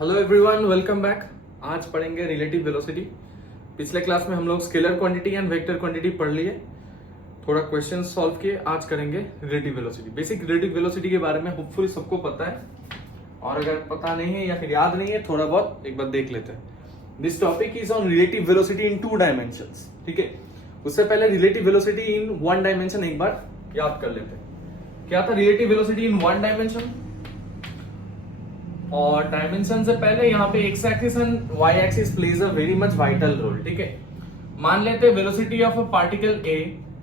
Hello everyone, welcome back. आज पढ़ेंगे relative velocity. पिछले क्लास में हम लोग scalar quantity and vector quantity पढ़ लिए, थोड़ा क्वेश्चन सॉल्व किए। आज करेंगे relative velocity. Basic relative velocity के बारे में होपफुली सबको पता है, और अगर पता नहीं है या फिर याद नहीं है थोड़ा बहुत एक बार देख लेते हैं। This topic is on relative velocity in 2 dimensions. ठीक है, उससे पहले रिलेटिव वेलोसिटी इन 1 डायमेंशन एक बार याद कर लेते हैं। क्या था रिलेटिव वेलोसिटी इन 1 डायमेंशन? और डायमेंशन से पहले यहाँ पे X axis and Y axis plays a very much vital role. ठीक है, मान लेते हैं velocity of a particle A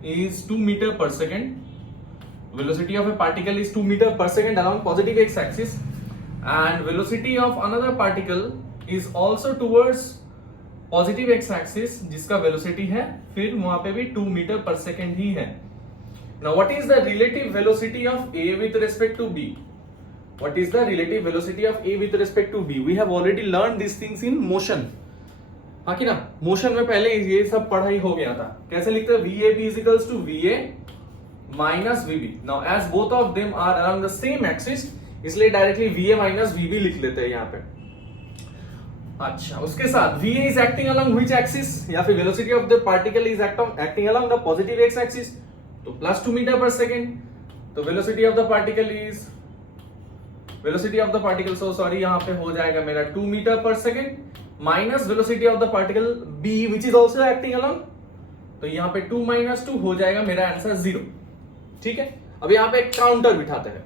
is 2 metre per second. Velocity of a particle is 2 metre per second around positive x axis, and velocity of another particle is also towards positive x axis, जिसका velocity है फिर वहां पे भी 2 metre per second ही है। Now what is the relative velocity of A with respect to B? What is the relative velocity of A with respect to B? We have already learned these things in motion. हाँ कि ना, motion में पहले ये सब पढ़ाई हो गया था। कैसे लिखते हैं? VAB is equals to VA minus VB. Now as both of them are along the same axis, इसलिए डायरेक्टली VA minus VB लिख लेते हैं यहाँ पे। अच्छा, उसके साथ VA is acting along which axis? या फिर velocity of the particle is acting along the positive x axis, तो plus 2 meter per second। तो velocity of the particle is यहाँ पे हो जाएगा मेरा 2 metre per second minus velocity of the particle B which is also acting along, तो यहाँ पे 2 माइनस 2 हो जाएगा मेरा आंसर 0। ठीक है, अब यहाँ पे काउंटर बिठाते हैं,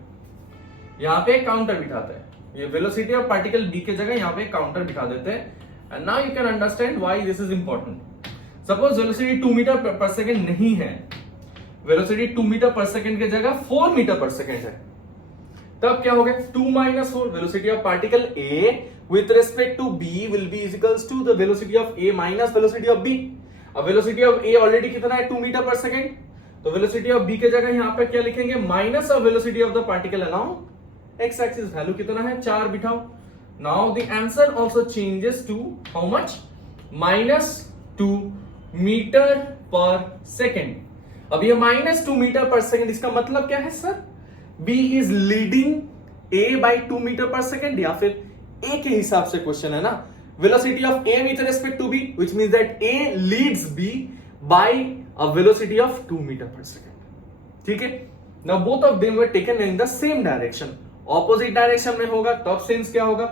ये वेलोसिटी ऑफ पार्टिकल B के जगह यहाँ पे काउंटर बिठा देते हैं। And now you can understand why this is important. Suppose velocity 2 metre per second नहीं है, वेलोसिटी 2 मीटर पर सेकेंड के जगह 4 मीटर पर सेकेंड है, तब क्या हो गया? 2 minus 4 velocity of particle A with respect to B will be is equals to the velocity of A minus velocity of B। अब वेलोसिटी ऑफ A ऑलरेडी कितना है? 2 मीटर पर सेकेंड, तो velocity of B के जगह यहाँ पे क्या लिखेंगे? Minus of velocity of the particle along x axis. Value कितना है? 4 बिठाओ। Now the answer also changes to how much? -2 metre per second. अब ये -2 मीटर पर सेकेंड, इसका मतलब क्या है sir? B is leading A by 2 metre per second, या फिर A के हिसाब से क्वेश्चन है ना, velocity of A with respect to B, which means that A leads B by a velocity of 2 metre per second. ठीक है, now both of them were taken in the same direction। opposite direction में होगा तब sense क्या होगा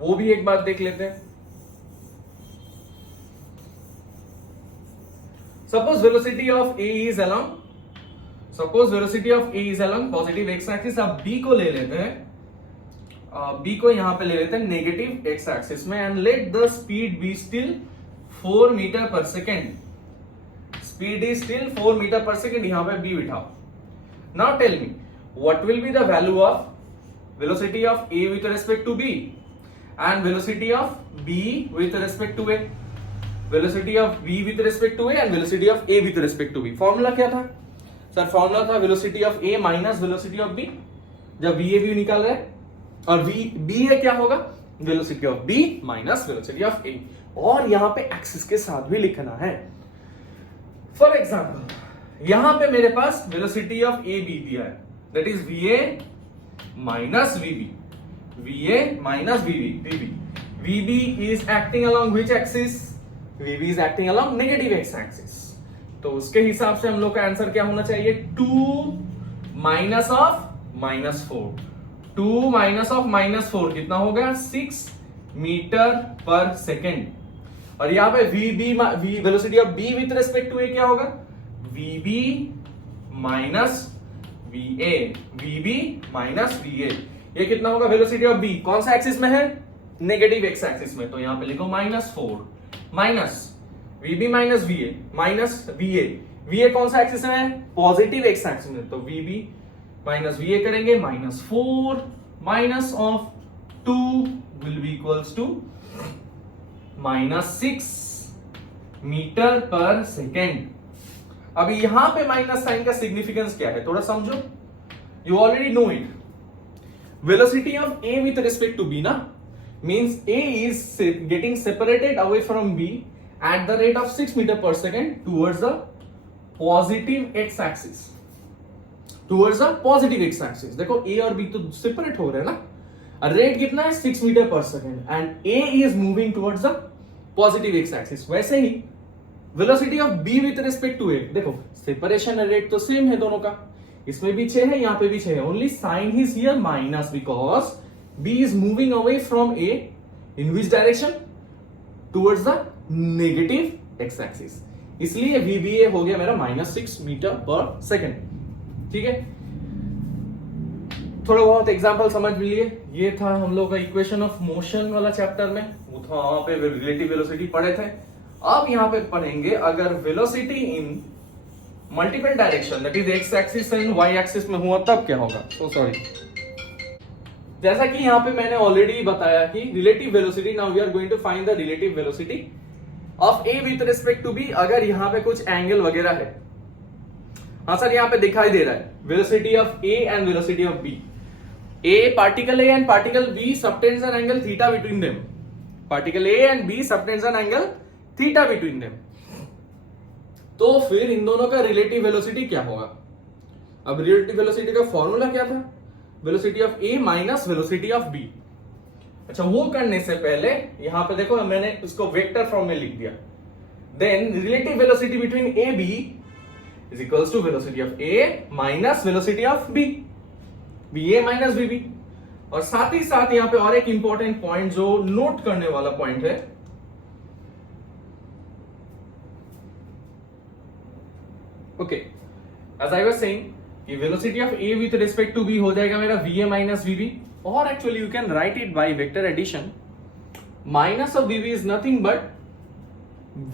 वो भी एक बार देख लेते हैं। suppose velocity of A is along positive x axis. अब B को ले लेते हैं, B को यहां पे ले लेते हैं नेगेटिव एक्स एक्सिस में, and let the speed be still 4 metre per second. Speed is still 4 metre per second, यहां पे B बिठाओ। Now tell me what will be the value of velocity of A with respect to B and velocity of B with respect to A। Velocity of B with respect to A and velocity of A with respect to B। Formula क्या था sir? Formula था velocity of A minus velocity of B। जब VA निकाल रहे हैं और B है क्या होगा? Velocity of B minus velocity of A, और यहां पे एक्सिस के साथ भी लिखना है। फॉर एग्जांपल यहां पे मेरे पास वेलोसिटी ऑफ A B दिया है, that is VA minus VB। VB is acting along which axis? VB is acting along negative X axis, तो उसके हिसाब से हम लोग का आंसर क्या होना चाहिए? 2 माइनस ऑफ -4। 2 माइनस ऑफ -4 कितना होगा? 6 मीटर पर सेकेंड। और यहां पे velocity of B with respect to A क्या होगा? VB minus VA। ये कितना होगा? वेलोसिटी ऑफ B कौन सा एक्सिस में है? नेगेटिव एक्स एक्सिस में, तो यहां पे लिखो -4 माइनस VB माइनस VA कौन सा एक्सिस में है? पॉजिटिव एक्स एक्सिस में, तो VB माइनस VA करेंगे, -4 minus of 2 will be equals to -6 metre per second. अब यहां पे माइनस साइन का सिग्निफिकेंस क्या है थोड़ा समझो। You already know it. Velocity of A with respect to B ना, means A is getting separated away from B at the rate of 6 meter per second towards the positive x axis। देखो A और B तो separate हो रहे हैं ना, rate कितना है 6 metre per second and A is moving towards the positive x axis. वैसे ही velocity of B with respect to A, देखो सेपरेशन रेट तो सेम है दोनों का, इसमें भी 6 है, यहां पे भी 6 है, only sign is here minus because B is moving away from A in which direction, towards the negative X axis, इसलिए VBA हो गया मेरा -6 मीटर पर सेकेंड। ठीक है, थोड़ा बहुत एग्जांपल समझ लिए। ये था हम लोग का इक्वेशन ऑफ मोशन वाला चैप्टर में, वो था वहां पे रिलेटिव वेलोसिटी पढ़े थे। अब यहां पे पढ़ेंगे अगर velocity in multiple direction that is x axis and Y axis में हुआ तब क्या होगा। सो सॉरी, जैसा कि यहां पे मैंने ऑलरेडी बताया कि relative velocity, now we are going to find the relative velocity of A with respect to B. अगर यहां पे कुछ एंगल वगैरह है, हाँ सर यहां पे दिखाई दे रहा है velocity of A and velocity of B, A particle A and particle B subtends an angle theta between them. Particle A and B subtends an angle theta between them. तो फिर इन दोनों का रिलेटिव वेलोसिटी क्या होगा। अब relative velocity का formula क्या था, velocity of A minus velocity of B। अच्छा, वो करने से पहले यहां पे देखो मैंने उसको वेक्टर फॉर्म में लिख दिया। Then relative velocity between A B is equals to velocity of A minus velocity of B, VA minus VB। और साथ ही साथ यहां पे और एक इंपॉर्टेंट पॉइंट जो नोट करने वाला पॉइंट है, okay as I was saying कि velocity of A with respect to B हो जाएगा मेरा VA माइनस VB, और actually you can write it by vector addition. Minus of VB is nothing but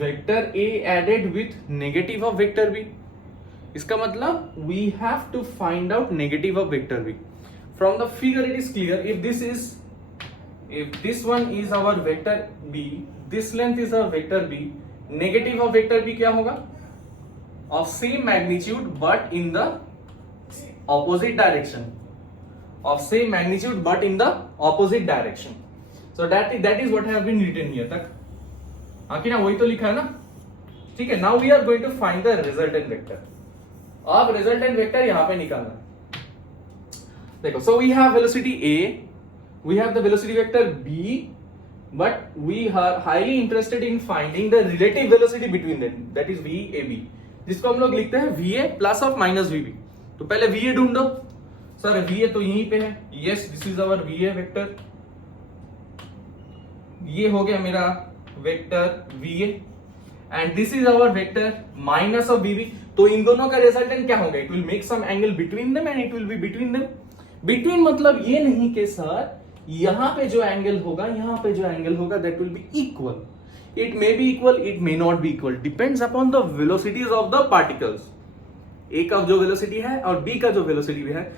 vector A added with negative of vector B। इसका मतलब we have to find out negative of vector B. From the figure it is clear, if this one is our vector B, this length is our vector B, negative of vector B क्या होगा, of same magnitude but in the opposite direction, of same magnitude but in the opposite direction. So that is what has been written here तक, हाँ कि ना, वही तो लिखा है ना। ठीक है, now we are going to find the resultant vector। अब रिजल्टेंट वेक्टर यहां पे निकालना। देखो, so we have velocity A, we have the velocity vector B, but we are highly interested in finding the relative velocity between them, that is VAB, जिसको हम लोग लिखते हैं VA plus of minus VB। तो पहले VA ढूंढो। Sir VA तो यहीं पे है, yes this is our VA vector, ये हो गया मेरा vector VA and this is our vector minus of VB। तो इन दोनों का रिजल्टेंट क्या होगा, it will make some angle between them and it will be between them. Between मतलब ये नहीं कि सर यहां पे जो एंगल होगा, यहां पे जो एंगल होगा that will be equal. It may be equal, it may not be equal, depends upon the velocities of the particles. A का जो वेलोसिटी है और बी का जो वेलोसिटी है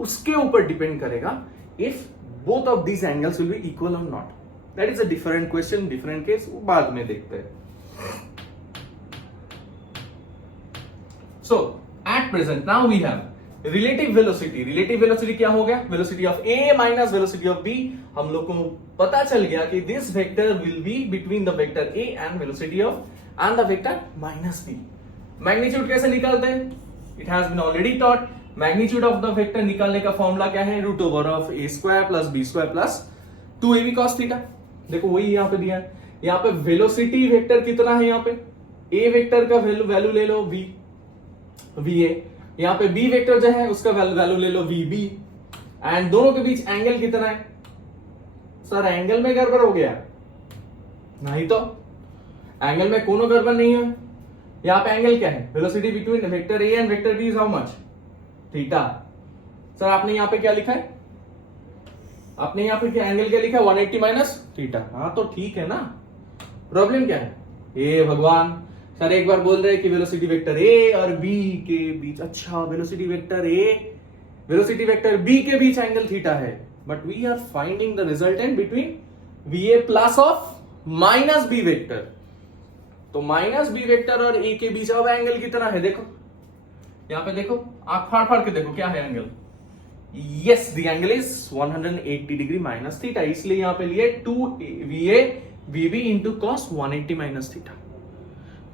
उसके ऊपर डिपेंड करेगा if both of these angles will be equal और not. That is a different question, different case, वो बाद में देखते हैं। So at present now we have relative velocity। relative velocity क्या हो गया, velocity of A minus velocity of B। हम लोग को पता चल गया कि this vector will be between the vector A and velocity of and the vector minus B। magnitude कैसे निकालते हैं, it has been already taught। magnitude of the vector निकालने का फॉर्मूला क्या है, root over of A square plus B square plus 2AB cos theta. देखो वही यहाँ पे दिया है, यहाँ पे वेलोसिटी वेक्टर कितना है, यहाँ पे A वेक्टर का वैल्यू ले लो VA, यहाँ पे B वेक्टर जो है उसका वैल्यू ले लो VB, एंड दोनों के बीच एंगल कितना है। सर एंगल में गड़बड़ हो गया, नहीं तो एंगल में कोनो गड़बड़ नहीं है। यहाँ पे एंगल क्या है, velocity between vector A and vector B is how much, theta. Sir आपने यहाँ पे क्या लिखा है, आपने यहाँ पे क्या एंगल क्या लिखा है, 180 माइनस थीटा। हाँ तो ठीक है ना, प्रॉब्लम क्या है, हे भगवान। सर एक बार बोल रहे हैं कि वेलोसिटी वेक्टर A और B के बीच, अच्छा velocity vector A velocity vector B के बीच एंगल थीटा है, but we are finding the resultant between VA plus of minus B vector. तो माइनस B वेक्टर और A के बीच अब एंगल कितना है, देखो यहाँ पे देखो, आंख फाड़ फाड़ के देखो क्या है angle. Yes the angle is 180 degree minus theta, इसलिए यहाँ पे लिए 2VA VB into cos 180 minus theta.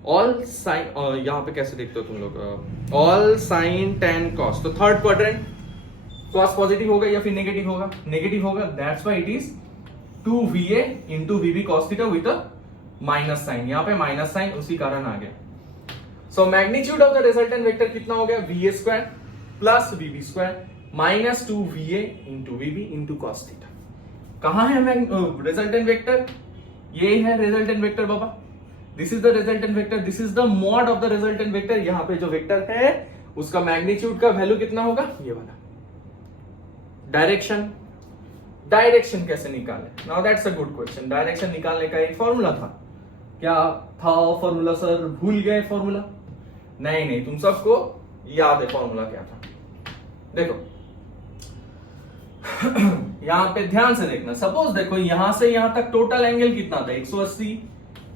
All sine, यहाँ पे कैसे देखते हो तुम लोग, ऑल साइन टेन कॉस। तो थर्ड क्वाड्रेंट कॉस पॉजिटिव होगा या फिर नेगेटिव होगा? नेगेटिव होगा, that's why it is 2VA into VB cos theta with a minus sine, यहाँ पे माइनस साइन उसी कारण आ गया. So magnitude of the resultant vector कितना हो गया? VA square plus VB square minus 2VA into VB into cos theta. कहां है रिजल्टेंट वेक्टर? ये है resultant vector Baba. This is the resultant vector, this is the mod of the resultant vector. यहां पे जो वेक्टर है उसका magnitude का वैल्यू कितना होगा? ये वाला. डायरेक्शन कैसे निकाले? Now that's a good question. Direction निकालने का एक फॉर्मूला था. क्या था फॉर्मूला सर? भूल गए फॉर्मूला? नहीं, तुम सबको याद है फॉर्मूला क्या था. देखो यहां पे ध्यान से देखना. सपोज देखो यहां से यहां तक टोटल एंगल कितना था? 180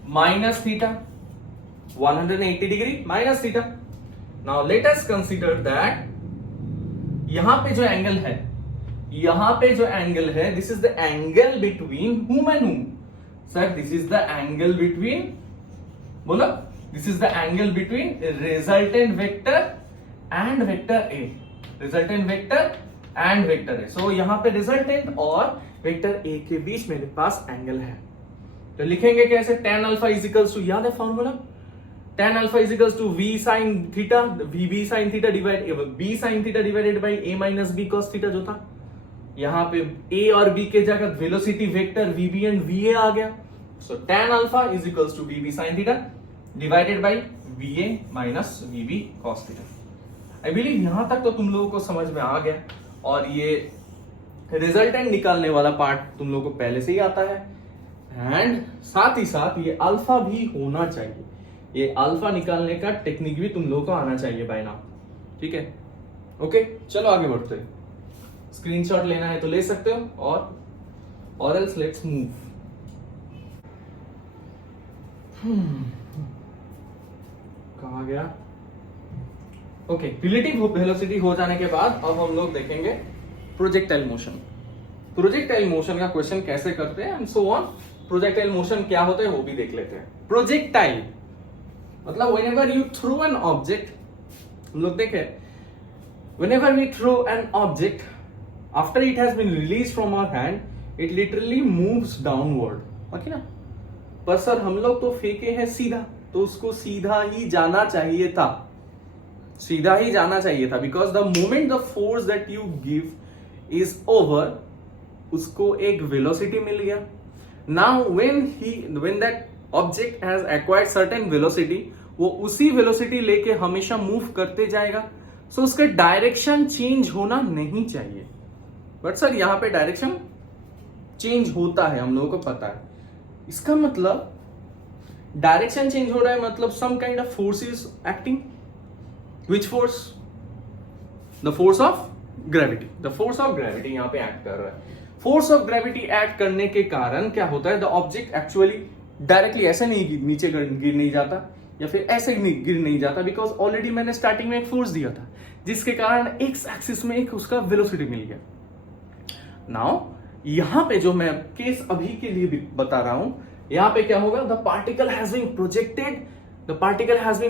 minus theta 180 degree minus theta. Now let us consider that यहां पे जो एंगल है, this is the angle between whom and whom? Sir this is the angle between, बोलो, this is the angle between resultant vector and vector A. Resultant vector and vector A. So यहां पे resultant और vector A के बीच मेरे पास angle है. तो लिखेंगे कैसे? tan alpha is equals to, याद है formula? tan alpha is equals to v sin theta, v sin theta divided by a minus b cos theta जो था. यहां पे a और b के जगह velocity vector vb and va आ गया. So tan alpha is equals to vb sin theta divided by va minus vb cos theta. I believe यहां तक तो तुम लोगों को समझ में आ गया. और ये रिजल्टेंट निकालने वाला पार्ट तुम लोगों को पहले से ही आता है. एंड साथ ही साथ ये अल्फा भी होना चाहिए. ये अल्फा निकालने का टेक्निक भी तुम लोगों को आना चाहिए बाय नाउ. ठीक है, ओके, चलो आगे बढ़ते हैं. स्क्रीनशॉट लेना है तो ले सकते हो, और एल्स लेट्स मूव. कहां गया? ओके, रिलेटिव वेलोसिटी हो जाने के बाद अब हम लोग देखेंगे प्रोजेक्टाइल मोशन. प्रोजेक्टाइल मोशन का क्वेश्चन कैसे करते हैं and so on. Projectile motion क्या होता है वो भी देख लेते हैं. प्रोजेक्टाइल मतलब whenever you throw an object, हम लोग देखें, whenever we throw an object after it has been release from our hand it literally moves downward. Okay ना? पर सर हम लोग तो फेंके हैं सीधा, तो उसको सीधा ही जाना चाहिए था. Because the moment the force that you give is over, उसको एक वेलोसिटी मिल गया. Now when that object has acquired certain velocity, वो उसी वेलोसिटी लेके हमेशा मूव करते जाएगा. सो उसका डायरेक्शन चेंज होना नहीं चाहिए. बट सर यहां पे डायरेक्शन चेंज होता है, हम लोगों को पता है. इसका मतलब डायरेक्शन चेंज हो रहा है, मतलब some kind of force is acting. Which force? The force of gravity. The force of gravity यहाँ पे एक्ट कर रहा है. Force of gravity एक्ट करने के कारण क्या होता है? The object actually डायरेक्टली ऐसे नहीं नीचे गिर नहीं जाता, या फिर ऐसे ही गिर नहीं जाता, बिकॉज ऑलरेडी मैंने स्टार्टिंग में एक फोर्स दिया था जिसके कारण एक्स एक्सिस में एक उसका वेलोसिटी मिल गया. नाउ यहां पे जो मैं केस अभी के लिए भी बता रहा हूं, यहां पे क्या होगा? The particle has been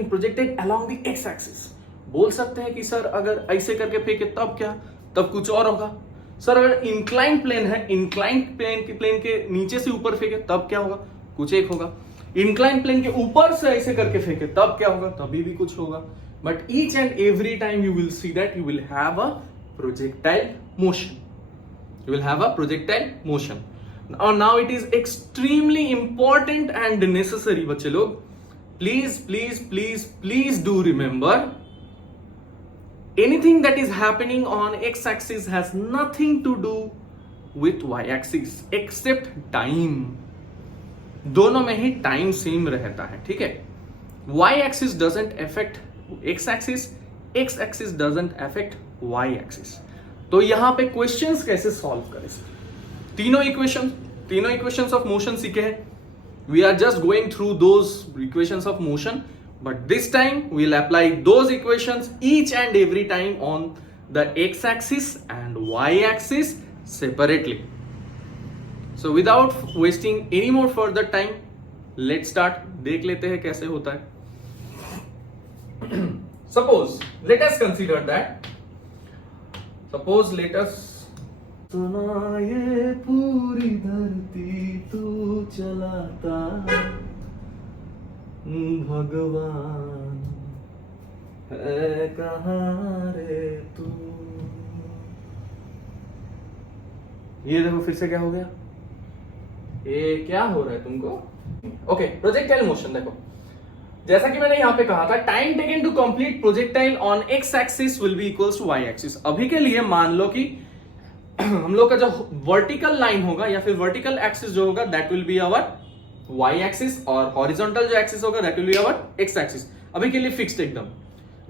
projected along the x axis. बोल सकते हैं कि सर अगर ऐसे करके फेंके तब क्या? तब कुछ और होगा. सर अगर इंक्लाइंड प्लेन है, इंक्लाइंड प्लेन के नीचे से ऊपर फेंके तब क्या होगा? कुछ एक होगा. इंक्लाइंड प्लेन के ऊपर से ऐसे करके फेंके तब क्या होगा? तभी भी कुछ होगा. But each and every time you will see that you will have a projectile motion. और now it is extremely important and necessary. बच्चे लोग please do remember, anything that is happening on x axis has nothing to do with y axis except time. दोनों में ही time same रहता है. ठीक है? y axis doesn't affect x axis, x axis doesn't affect y axis. तो यहां पे questions कैसे सॉल्व करें? तीनों इक्वेशंस ऑफ मोशन सीखे हैं. We are just going through those equations of motion. But this time we'll apply those equations each and every time on the x-axis and y-axis separately. So without wasting any more further time, let's start. देख लेते हैं कैसे होता है. Suppose let us consider that suppose let us सुना ये पूरी धरती तू चलाता भगवान है कहाँ रे तू। ये देखो फिर से क्या हो गया, ये क्या हो रहा है तुमको। ओके, प्रोजेक्टाइल मोशन देखो, जैसा कि मैंने यहां पे कहा था time taken to complete projectile on x axis will be equals to y axis. अभी के लिए मान लो कि हम लोग का जो वर्टिकल लाइन होगा या फिर वर्टिकल एक्सिस जो होगा that will be our y axis, और हॉरिजॉन्टल जो एक्सिस होगा that will be our x axis. अभी के लिए फिक्स्ड एकदम,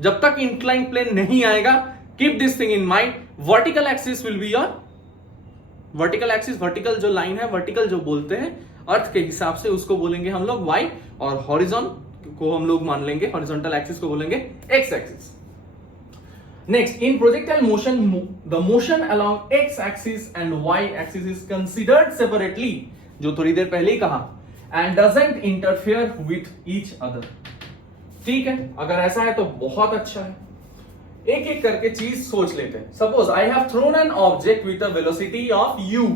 जब तक इंक्लाइन प्लेन नहीं आएगा keep this thing in mind, vertical axis will be your vertical axis, vertical जो लाइन है, वर्टिकल जो बोलते हैं अर्थ के हिसाब से उसको बोलेंगे हम लोग वाई, और हॉरिजॉन को हम लोग मान लेंगे, हॉरिजॉन्टल एक्सिस को बोलेंगे x axis. Next, in projectile motion the motion along x axis and Y axis is considered separately, जो थोड़ी देर पहले ही कहा, and doesn't interfere with each other. ठीक है, अगर ऐसा है तो बहुत अच्छा है। एक एक करके चीज सोच लेते हैं। Suppose I have thrown an object with a velocity of u,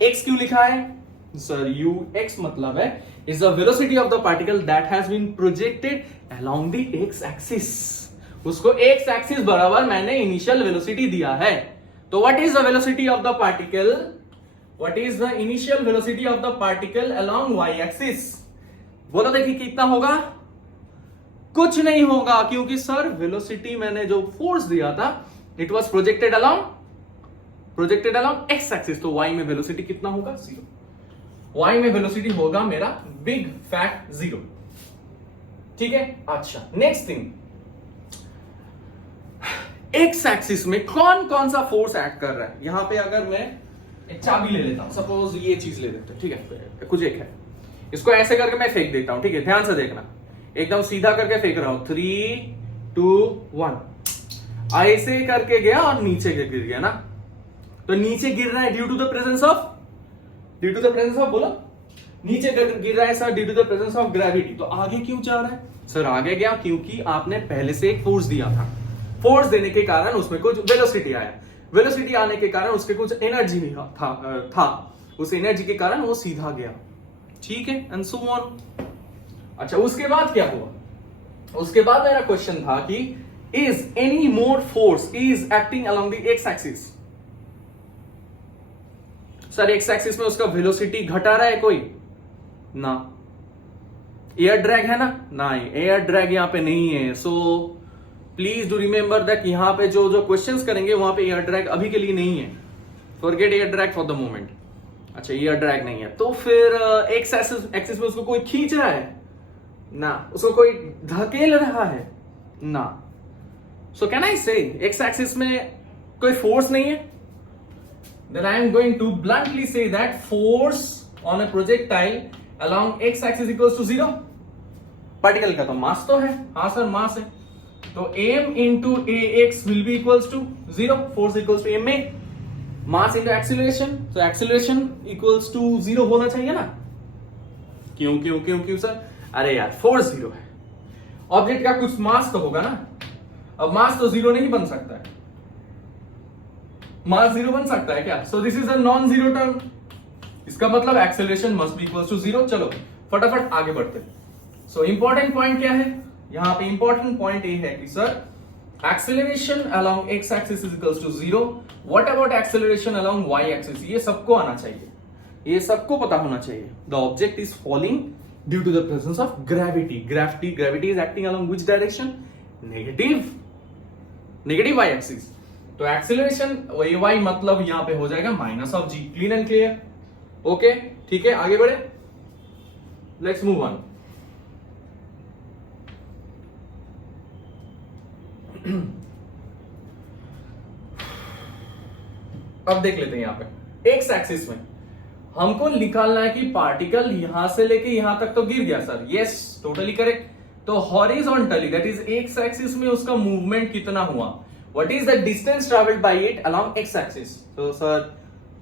x क्यों लिखा है सर, u x मतलब है is the velocity of the particle that has been projected along the x axis। उसको x axis बराबर मैंने initial velocity दिया है, तो what is the velocity of the particle, what is the initial velocity of the particle along y axis। बोलो देखिए कितना होगा, कुछ नहीं होगा, क्योंकि सर वेलोसिटी मैंने जो फोर्स दिया था it was projected along x axis, तो y में वेलोसिटी कितना होगा, 0। y में वेलोसिटी होगा मेरा बिग फैट 0। ठीक है, अच्छा नेक्स्ट थिंग, एक्स एक्सिस में कौन कौन सा फोर्स एक्ट कर रहा है। यहां पे अगर मैं एक चाबी ले लेता हूं, सपोज ये चीज ले लेते हैं, ठीक है, कुछ एक है, इसको ऐसे करके मैं फेंक देता हूं, ठीक है, ध्यान से देखना, एकदम सीधा करके फेंक रहा हूं, 3 2 1, ऐसे करके गया और नीचे गिर गया ना, तो नीचे गिर रहा है due to the presence of बोलो, नीचे गिर रहा है sir due to the presence of gravity. तो आगे क्यों जा रहा है सर, आगे गया क्योंकि आपने पहले से एक फोर्स दिया था, फोर्स देने के कारण उसमें कुछ वेलोसिटी आया, वेलोसिटी आने के कारण उसके कुछ एनर्जी नहीं था, उस एनर्जी के कारण वो सीधा गया। ठीक है, एंड सो ऑन। अच्छा, उसके बाद क्या हुआ, उसके बाद मेरा क्वेश्चन था कि is any more force is acting along the x axis. Sir x axis में उसका वेलोसिटी घटा रहा है कोई ना, एयर ड्रैग है ना, एयर ड्रैग यहां पे नहीं है। So please do remember that यहां पे जो क्वेश्चंस करेंगे वहां पे एयर ड्रैग अभी के लिए नहीं है, forget air drag for the moment. अच्छा, एयर ड्रैग नहीं है, तो फिर एक्स एक्सिस में उसको कोई खींच रहा है ना, उसको कोई धकेल रहा है ना। सो कैन आई से एक्स एक्सिस में कोई फोर्स नहीं है, then I am going to bluntly say that force on a projectile along x axis equals to 0। Particle का तो मास तो है, हाँ सर मास है, तो m into ax will be equals to 0, force equals to ma, mass into acceleration, so acceleration equals to 0 होना चाहिए ना। क्यों सर, अरे यार फोर्स 0 है, ऑब्जेक्ट का कुछ मास तो होगा ना, अब मास तो 0 नहीं बन सकता है, मास 0 बन सकता है क्या, so this is a non zero term, इसका मतलब acceleration must be equals to 0। चलो फटाफट आगे बढ़ते हैं। सो इंपॉर्टेंट पॉइंट क्या है यहां पे, इंपॉर्टेंट पॉइंट ये है कि sir acceleration along x axis is equals to 0, what about acceleration along y axis, ये सबको आना चाहिए, ये सबको पता होना चाहिए। The object is falling due to the presence of gravity is acting along which direction, negative y axis, तो एक्सेलरेशन वाई मतलब यहां पे हो जाएगा minus of g. Clean and clear, okay ठीक है, आगे बढ़े, लेट्स मूव ऑन। अब देख लेते हैं यहां पे एक्स एक्सिस में हमको निकालना है कि पार्टिकल यहां से लेके यहां तक तो गिर गया सर, यस टोटली करेक्ट, तो horizontally that is x axis में उसका मूवमेंट कितना हुआ, what is the distance travelled by it along x axis. तो सर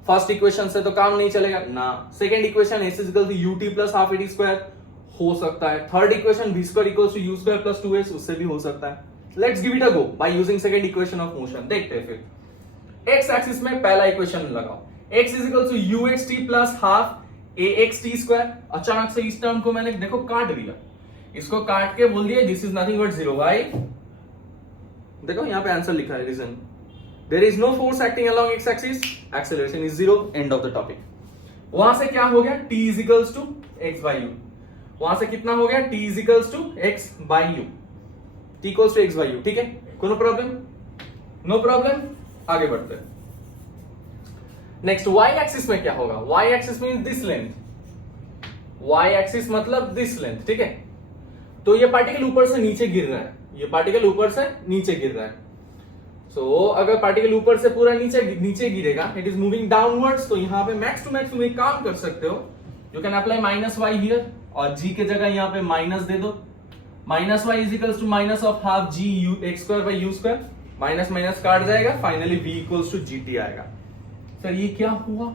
फर्स्ट इक्वेशन से तो काम नहीं चलेगा ना, second equation s equal to ut plus half a t square हो सकता है, third equation v square equals to u square plus 2s उससे भी हो सकता है। Let's give it a go by using second equation of motion, देखते हैं फिर। एक्स एक्सिस में पहला इक्वेशन लगाओ, x is equal to uxt plus half axt square. अचानक से इस टर्म को मैंने देखो काट दिया, इसको काट के बोल दिया this is nothing but zero. Why देखो यहां पे आंसर लिखा है, reason there is no force acting along x axis, acceleration is zero, end of the topic. वहां से क्या हो गया, t is equals to x by u. वहां से कितना हो गया, t is equals to x by u, t equals to x by u. ठीक है, कोनो प्रॉब्लम? No problem. आगे बढ़ते हैं। नेक्स्ट y एक्सिस में क्या होगा, y axis means this length, y axis मतलब दिस लेंथ। ठीक है, तो ये पार्टिकल ऊपर से नीचे गिर रहा है, ये पार्टिकल ऊपर से नीचे गिर रहा है। सो अगर पार्टिकल ऊपर से पूरा नीचे गिरेगा, इट इज मूविंग डाउनवर्ड्स, तो यहां पे मैक्स टू मैक्स तुम एक काम कर सकते हो, you can apply minus y here, और g के जगह यहां पे माइनस दे दो। Minus y is equals to minus of half g u x square by u square, minus minus काट जाएगा, finally v equals to gt आएगा। सर ये क्या हुआ?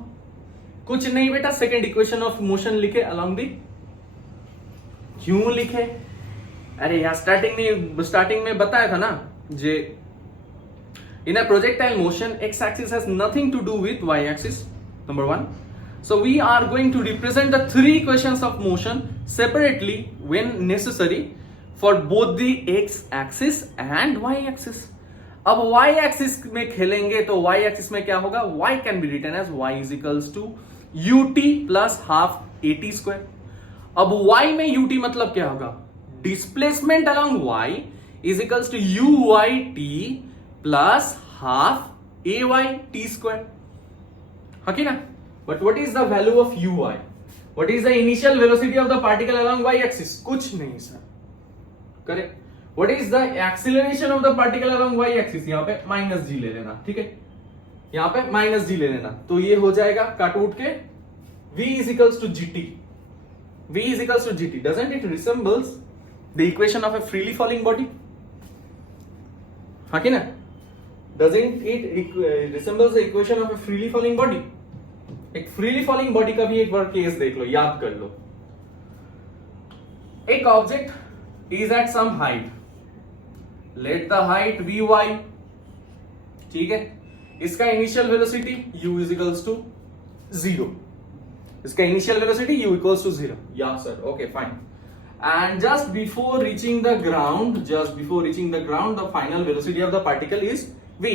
कुछ नहीं बेटा, सेकंड इक्वेशन ऑफ मोशन लिखे अलोंग दी। क्यों लिखे? अरे यार स्टार्टिंग में बताया था ना, जे in a projectile motion x axis has nothing to do with y axis, number 1. So we are going to represent the three equations of motion separately when necessary for both the x axis and y axis. अब y axis में खेलेंगे तो y axis में क्या होगा, y can be written as y is equals to ut plus half at square. अब y में ut मतलब क्या होगा, displacement along y is equals to uyt plus half ayt square, है ना? But what is the value of uy, what is the initial velocity of the particle along y axis? कुछ नहीं sir, correct. What is the acceleration of the particle along y axis? यहाँ पे minus जी ले लेना, ठीक है, यहाँ पे माइनस जी ले लेना, तो ये हो जाएगा काट उठ के v is equals to gt, v is equals to gt. Doesn't it resembles the equation of a freely falling body? हाँ कि ना? Doesn't it resembles the equation of a freely falling body? एक freely falling body का भी एक बार case देख लो, याद कर लो। एक object is at some height, let the height be y, ठीक है, इसका initial velocity u is equals to 0, इसका initial velocity u equals to 0, या sir, okay fine. And just before reaching the ground, the final velocity of the particle is v.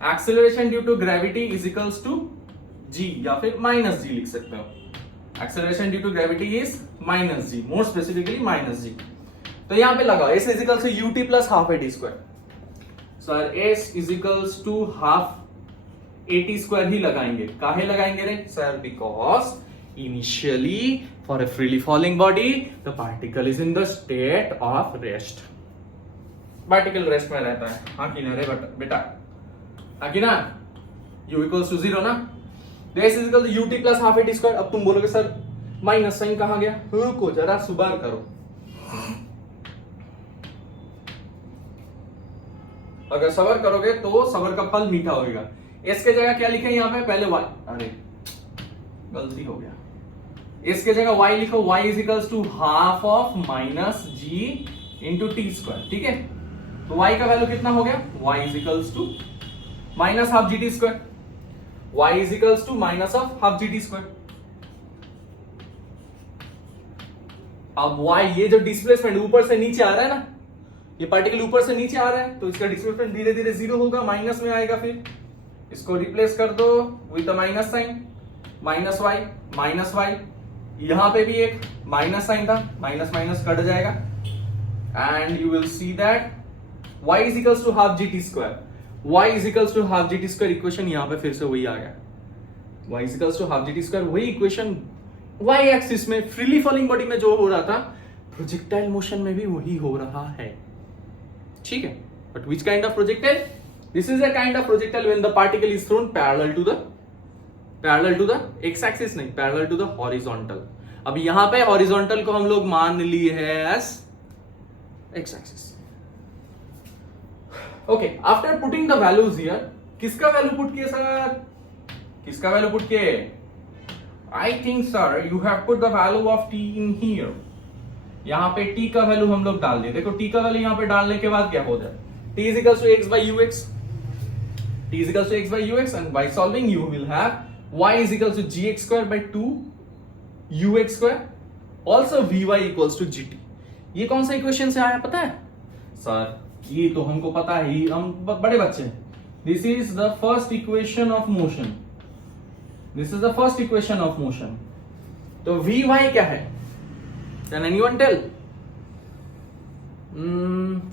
Acceleration due to gravity is equals to g, या फिर minus g लिख सकते हो। Acceleration due to gravity is minus g, more specifically minus g. तो यहां पे लगाओ s is equals to ut plus half at square. Sir s is equals to half at square ही लगाएंगे, काहे लगाएंगे रे sir? Because initially for a freely falling body the particle is in the state of rest, particle rest में रहता है, हाँ कि ना रे बेटा, हाँ कि ना? u इक्वल्स टू 0 ना, s is equal to ut plus half at square. अब तुम बोलोगे सर माइनस साइन कहां गया, को जरा सुबार करो, अगर सबर करोगे तो सबर का फल मीठा होगा। s के जगह क्या लिखे यहाँ पे, पहले y, अरे गलती हो गया, s के जगह y लिखो, y is equals to half of minus g into t square, ठीक है। तो y का वैल्यू कितना हो गया, y is equals to minus half g t square, y is equals to minus of half g t square. अब y, ये जो डिस्प्लेसमेंट ऊपर से नीचे आ रहा है ना, ये पार्टिकल ऊपर से नीचे आ रहा है, तो इसका डिस्प्लेसमेंट धीरे धीरे 0 होगा, माइनस में आएगा, फिर इसको रिप्लेस कर दो with the minus sine, minus y, यहां पे भी एक माइनस साइन था, माइनस माइनस कट जाएगा, and you will see that y is equals to half g t square, y is equals to half g t square. Equation यहां पे फिर से वही आ गया, y is equals to half g t square, वही equation y axis में freely falling body में जो हो रहा था, प्रोजेक्टाइल मोशन में भी वही हो रहा है, ठीक है। But which kind of projectile? This is a kind of projectile when the particle is thrown parallel to the x axis, नहीं, पैरेलल टू द हॉरिजॉन्टल। अब यहां पे हॉरिजॉन्टल को हम लोग मान लिए है as x axis. Okay, after putting the values here, किसका वैल्यू पुट किए सर, किसका वैल्यू पुट किए? I think sir you have put the value of t in here. यहां पे t का वैल्यू हम लोग डाल दिए, देखो t का वैल्यू यहां पे डालने के बाद क्या होता है, t is equals to x by ux, t is equals to x by ux, and by solving you will have y is equals to gx square by 2 ux square, also vy equals to gt. ये कौन सा equation से आया पता है sir? ये तो हमको पता है, हम बड़े बच्चे हैं. This is the first equation of motion. This is the first equation of motion. तो vy क्या है? Can anyone tell?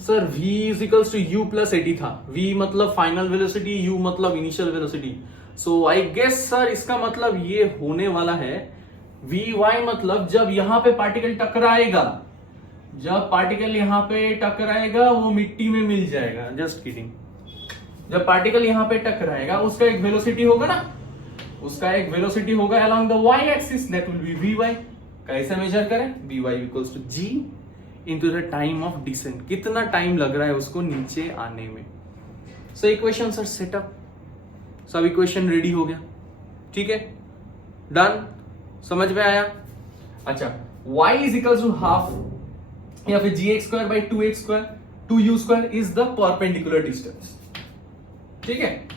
Sir v is equals to u plus at था. v मतलब फाइनल वेलोसिटी, u मतलब initial velocity. So I guess sir इसका मतलब ये होने वाला है vy मतलब जब यहां पे पार्टिकल टकराएगा, जब पार्टिकल यहां पे टकराएगा वो मिट्टी में मिल जाएगा. Just kidding. जब पार्टिकल यहां पे टकराएगा उसका एक वेलोसिटी होगा ना, उसका एक वेलोसिटी होगा along the y axis, that will be vy. कैसे मेजर करें? vy equals to g into the time of descent. कितना टाइम लग रहा है उसको नीचे आने में. So equations are set up. सब इक्वेशन रेडी हो गया. ठीक है, डन. समझ में आया? अच्छा, y is equals to half या फिर gx square by 2x square 2u square is the perpendicular distance. ठीक है,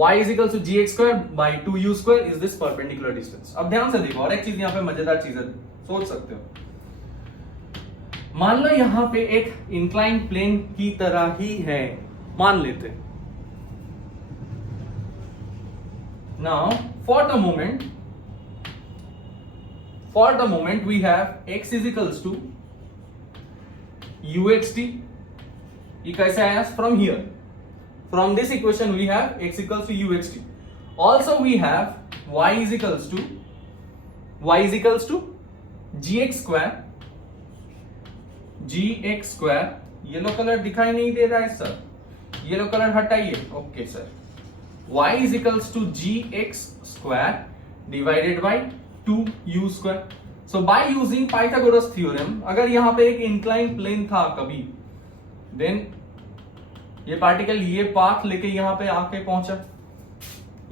y is equals to gx square by 2u square is this perpendicular distance. अब ध्यान से देखो, और एक चीज यहां पे मजेदार चीज है, सोच सकते हो. मान लो यहां पे एक इंक्लाइन प्लेन की तरह ही है, मान लेते. Now for the moment we have x is equals to uxt. ये कैसे आया? From here, from this equation we have x equals to uxt. Also we have y is equals to gx square. Yellow colour दिखाई नहीं दे रहा है sir, yellow colour हटाइए. Okay sir. y is equals to gx square divided by 2u square. So by using Pythagoras theorem, अगर यहां पे एक इंक्लाइन प्लेन था कभी, देन ये पार्टिकल ये पाथ लेके यहां पे आके पहुंचा,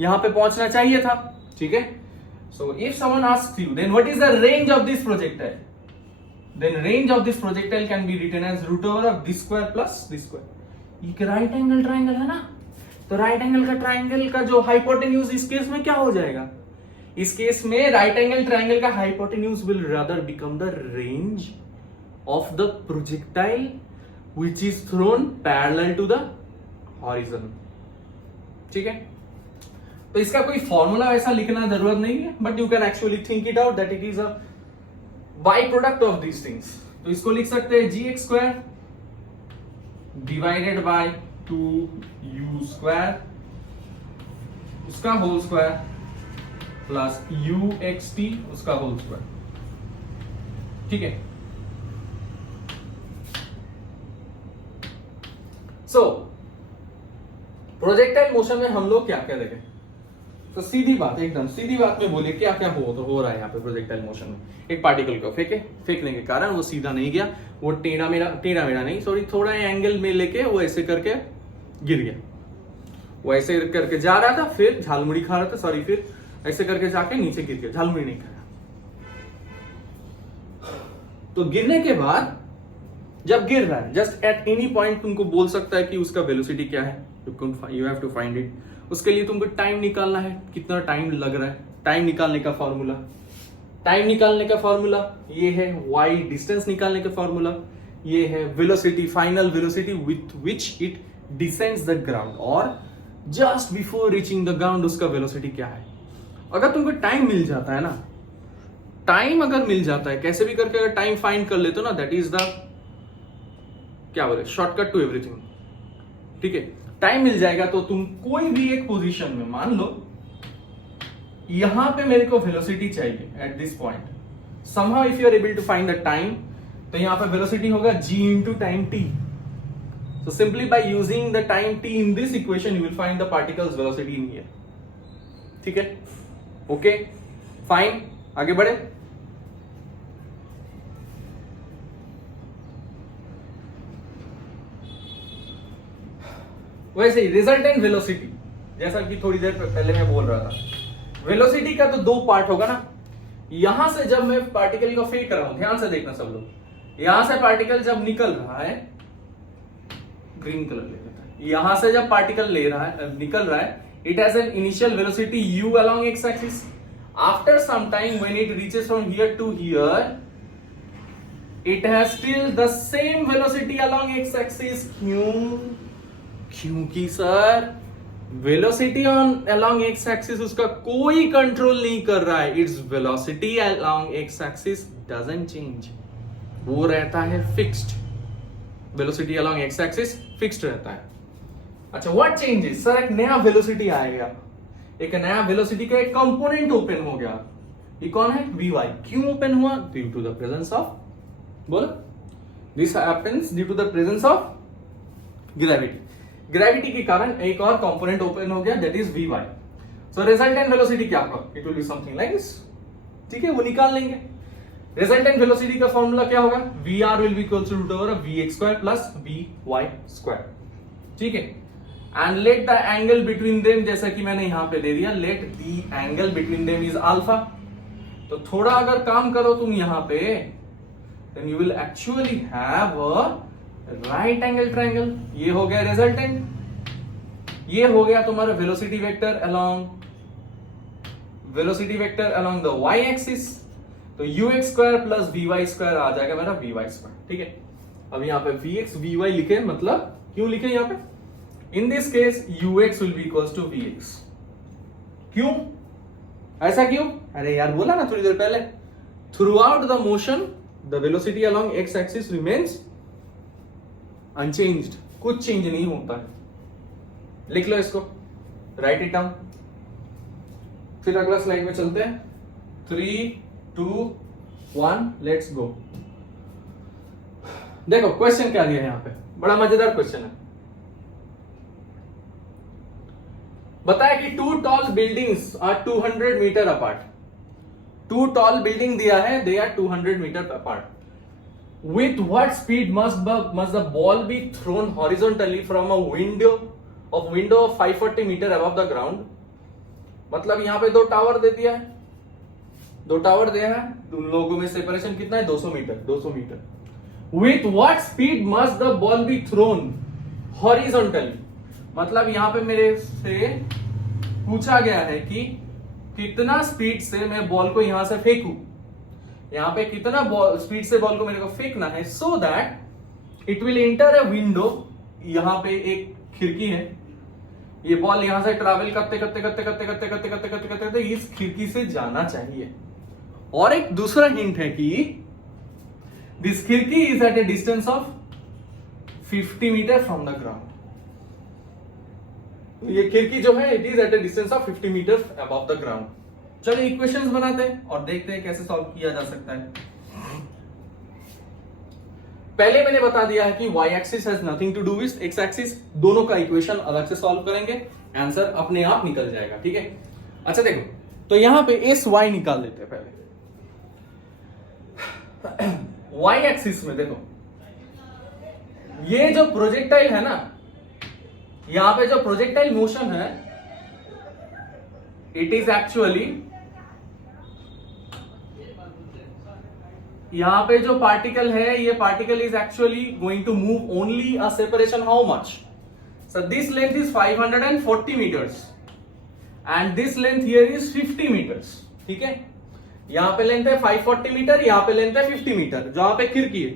यहां पे पहुंचना चाहिए था. ठीक है. So if someone asks you then what is the range of this projectile, then range of this projectile can be written as root over of this square plus this square. एक राइट एंगल ट्राइंगल है ना, तो right angle का triangle का जो hypotenuse इस case में क्या हो जाएगा? इस केस में राइट एंगल ट्राइंगल का hypotenuse will rather become the range of the projectile which is thrown parallel to the horizon. ठीक है. तो इसका कोई फॉर्मूला ऐसा लिखना जरूरत नहीं है, but you can actually think it out that it is a by product of these things. तो इसको लिख सकते हैं gx square divided by 2u square उसका होल स्क्वायर प्लस uxt उसका होल स्क्वायर. ठीक है. सो प्रोजेक्टाइल मोशन में हम लोग क्या क्या देखें? तो सीधी बात, एकदम सीधी बात में बोले क्या क्या हो रहा है यहाँ पे प्रोजेक्टाइल मोशन में. एक पार्टिकल को फेंकने के कारण वो सीधा नहीं गया, वो टेढ़ा मेढ़ा नहीं, सॉरी, थोड़ा एंगल में लेके वो ऐसे करके गिर गया. वो ऐसे करके जा रहा था, फिर झालमुड़ी खा रहा था, सॉरी, फिर ऐसे करके जाके नीचे गिर गया, झालमुड़ी नहीं खाया. तो गिरने के बाद जब गिर रहा है, जस्ट एट एनी पॉइंट तुमको बोल सकता है कि उसका वेलोसिटी क्या है. You have to find it. उसके लिए तुमको टाइम निकालना है, कितना टाइम लग रहा है. टाइम निकालने का फॉर्मूला ये है. y डिस्टेंस निकालने का फॉर्मूला ये है. Velocity, final velocity with which it descends the ground, और just before reaching the ground उसका वेलोसिटी क्या है. अगर तुमको टाइम मिल जाता है ना, टाइम अगर मिल जाता है कैसे भी करके, अगर टाइम फाइंड कर लेते हो ना, दैट इज द क्या बोले, शॉर्टकट टू एवरीथिंग. ठीक है. टाइम मिल जाएगा तो तुम कोई भी एक पोजीशन में, मान लो यहां पे मेरे को वेलोसिटी चाहिए at this point, somehow if you are able to find the time, तो यहां पे वेलोसिटी होगा g into time t. So simply by using the time t in this equation you will find the particle's velocity in here. ठीक है. Okay, fine, आगे बढ़े. वैसे ही resultant velocity, जैसा कि थोड़ी देर पहले मैं बोल रहा था, वेलोसिटी का तो दो पार्ट होगा ना. यहां से जब मैं पार्टिकल को फेंक रहा हूं, ध्यान से देखना सब लोग, यहां से पार्टिकल जब निकल रहा है, ग्रीन कलर ले लेता है, यहां से जब पार्टिकल निकल रहा है, it has an initial velocity u along x axis. After some time when it reaches from here to here, it has still the same velocity along x axis. क्योंकि sir velocity along x axis उसका कोई control नहीं कर रहा है. Its velocity along x axis doesn't change. वो रहता है fixed. Velocity along x axis fixed रहता है. अच्छा, व्हाट चेंजेस? सर एक नया वेलोसिटी आएगा, एक नया वेलोसिटी का एक कंपोनेंट ओपन हो गया. ये कौन है? vy. क्यों ओपन हुआ? Due to the presence of, बोलो, this happens due to the presence of gravity. Gravity के कारण एक और कंपोनेंट ओपन हो गया, that is vy. So resultant velocity क्या होगा? It will be something like this. ठीक है, वो निकाल लेंगे. रिजल्टेंट वेलोसिटी का फॉर्मूला क्या होगा? vr will be equal to root over vx square plus vy square. ठीक है, and let the angle between them, जैसा कि मैंने यहां पे दे दिया, let the angle between them is alpha. तो थोड़ा अगर काम करो तुम यहां पे, then you will actually have a right angle triangle. ये हो गया रिजल्टेंट. ये हो गया तुम्हारा velocity vector along the y axis. तो ux square plus vy square आ जाएगा मेरा vy स्क्वायर. ठीक है, अब यहां पे vx vy लिखे, मतलब क्यों लिखे यहां पे? In this case, ux will be equals to vx. क्यों ऐसा? क्यों? अरे यार बोला ना थोड़ी देर पहले, throughout the motion the velocity along x axis remains unchanged. कुछ चेंज नहीं होता है. लिख लो इसको, राइट इट डाउन. फिर अगला स्लाइड में चलते हैं. 3, 2, 1, लेट्स गो. देखो क्वेश्चन क्या दिया है यहां पे, बड़ा मजेदार क्वेश्चन है. बताया कि two tall buildings are 200 meter apart. Two tall building दिया है, they are 200 meter apart. With what speed must the ball be thrown horizontally from a window of 540 meter above the ground. मतलब यहां पे दो tower दे दिया है, दो tower दिया है, उन लोगों में सेपरेशन कितना है? 200 meter. 200 meter. With what speed must the ball be thrown horizontally. मतलब यहां पे मेरे से पूछा गया है कि कितना स्पीड से मैं बॉल को यहां से फेंकूं. यहां पे कितना स्पीड से बॉल को मेरे को फेंकना है, so that it will enter a window. यहां पे एक खिड़की है, ये बॉल यहां से ट्रैवल करते इस खिड़की से जाना चाहिए. और एक दूसरा हिंट है कि दिस खिड़की is at a distance of 50 meter from the ground. ये खिड़की जो है, it is at a distance of 50 meter above the ground. चलिए इक्वेशंस बनाते हैं और देखते हैं कैसे सॉल्व किया जा सकता है. पहले मैंने बता दिया है कि y axis has nothing to do with x axis. दोनों का इक्वेशन अलग से सॉल्व करेंगे, आंसर अपने आप निकल जाएगा. ठीक है, अच्छा देखो, तो यहां पे एस y निकाल देते हैं पहले. y एक्सिस में देखो, ये जो प्रोजेक्टाइल है ना, यहां पे जो प्रोजेक्टाइल मोशन है, इट इज एक्चुअली, यहां पे जो पार्टिकल है, ये particle is actually going to move only a separation how much? So this length is 540 meters and this length here is 50 meters. ठीक है, यहां पे लेंथ है 540 मीटर, यहां पे लेंथ है 50 मीटर, जहां पे खिड़की है.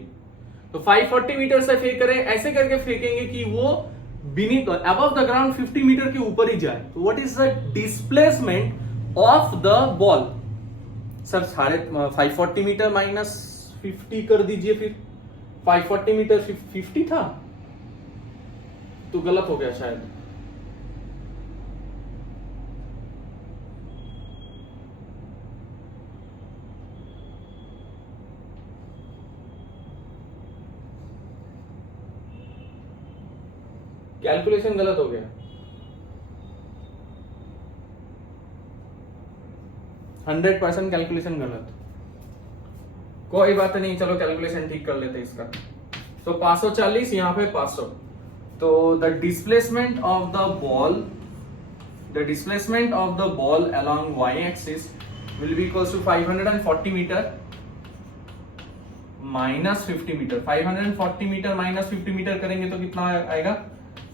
तो 540 मीटर से फेंक रहे, ऐसे करके फेंकेंगे कि वो beneath above the ground 50 meter के ऊपर ही जाए. तो what is the displacement of the ball? Sir 540 meter minus 50 कर दीजिए. फिर 540 मीटर 50 था, तो गलत हो गया शायद. कैलकुलेशन गलत हो गया. 100% कैलकुलेशन गलत. कोई बात नहीं, चलो कैलकुलेशन ठीक कर लेते इसका. तो 540 यहां पे 500. तो the displacement of the ball along y axis will be equals to 540 meter minus 50 meter. 540 meter minus 50 meter करेंगे तो कितना आएगा?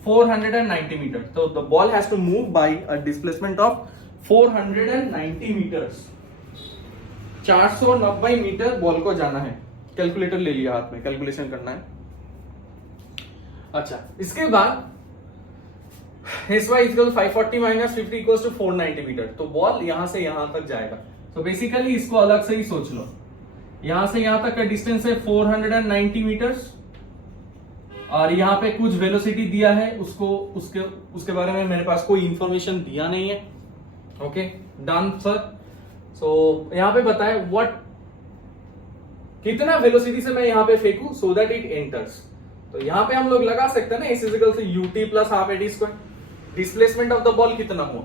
490 मीटर, तो the ball has to move by a displacement of 490 meters. 490 meter ball को जाना है। Calculator ले लिया हाथ में, कैलकुलेशन करना है। अच्छा, इसके बाद SY equal 540 minus 50 equals to 490 meter, तो बॉल यहां से यहां तक जाएगा। तो बेसिकली इसको अलग से ही सोच लो, यहां से यहां तक का डिस्टेंस है 490 मीटर्स, और यहां पे कुछ वेलोसिटी दिया है, उसको उसके बारे में मेरे पास कोई इंफॉर्मेशन दिया नहीं है। Okay, done sir. सो यहां पे बताए व्हाट, कितना वेलोसिटी से मैं यहां पे फेंकू सो दैट इट एंटर्स। तो यहां पे हम लोग लगा सकते हैं ना, is equal to ut plus half AD square. Displacement of the ball कितना हुआ,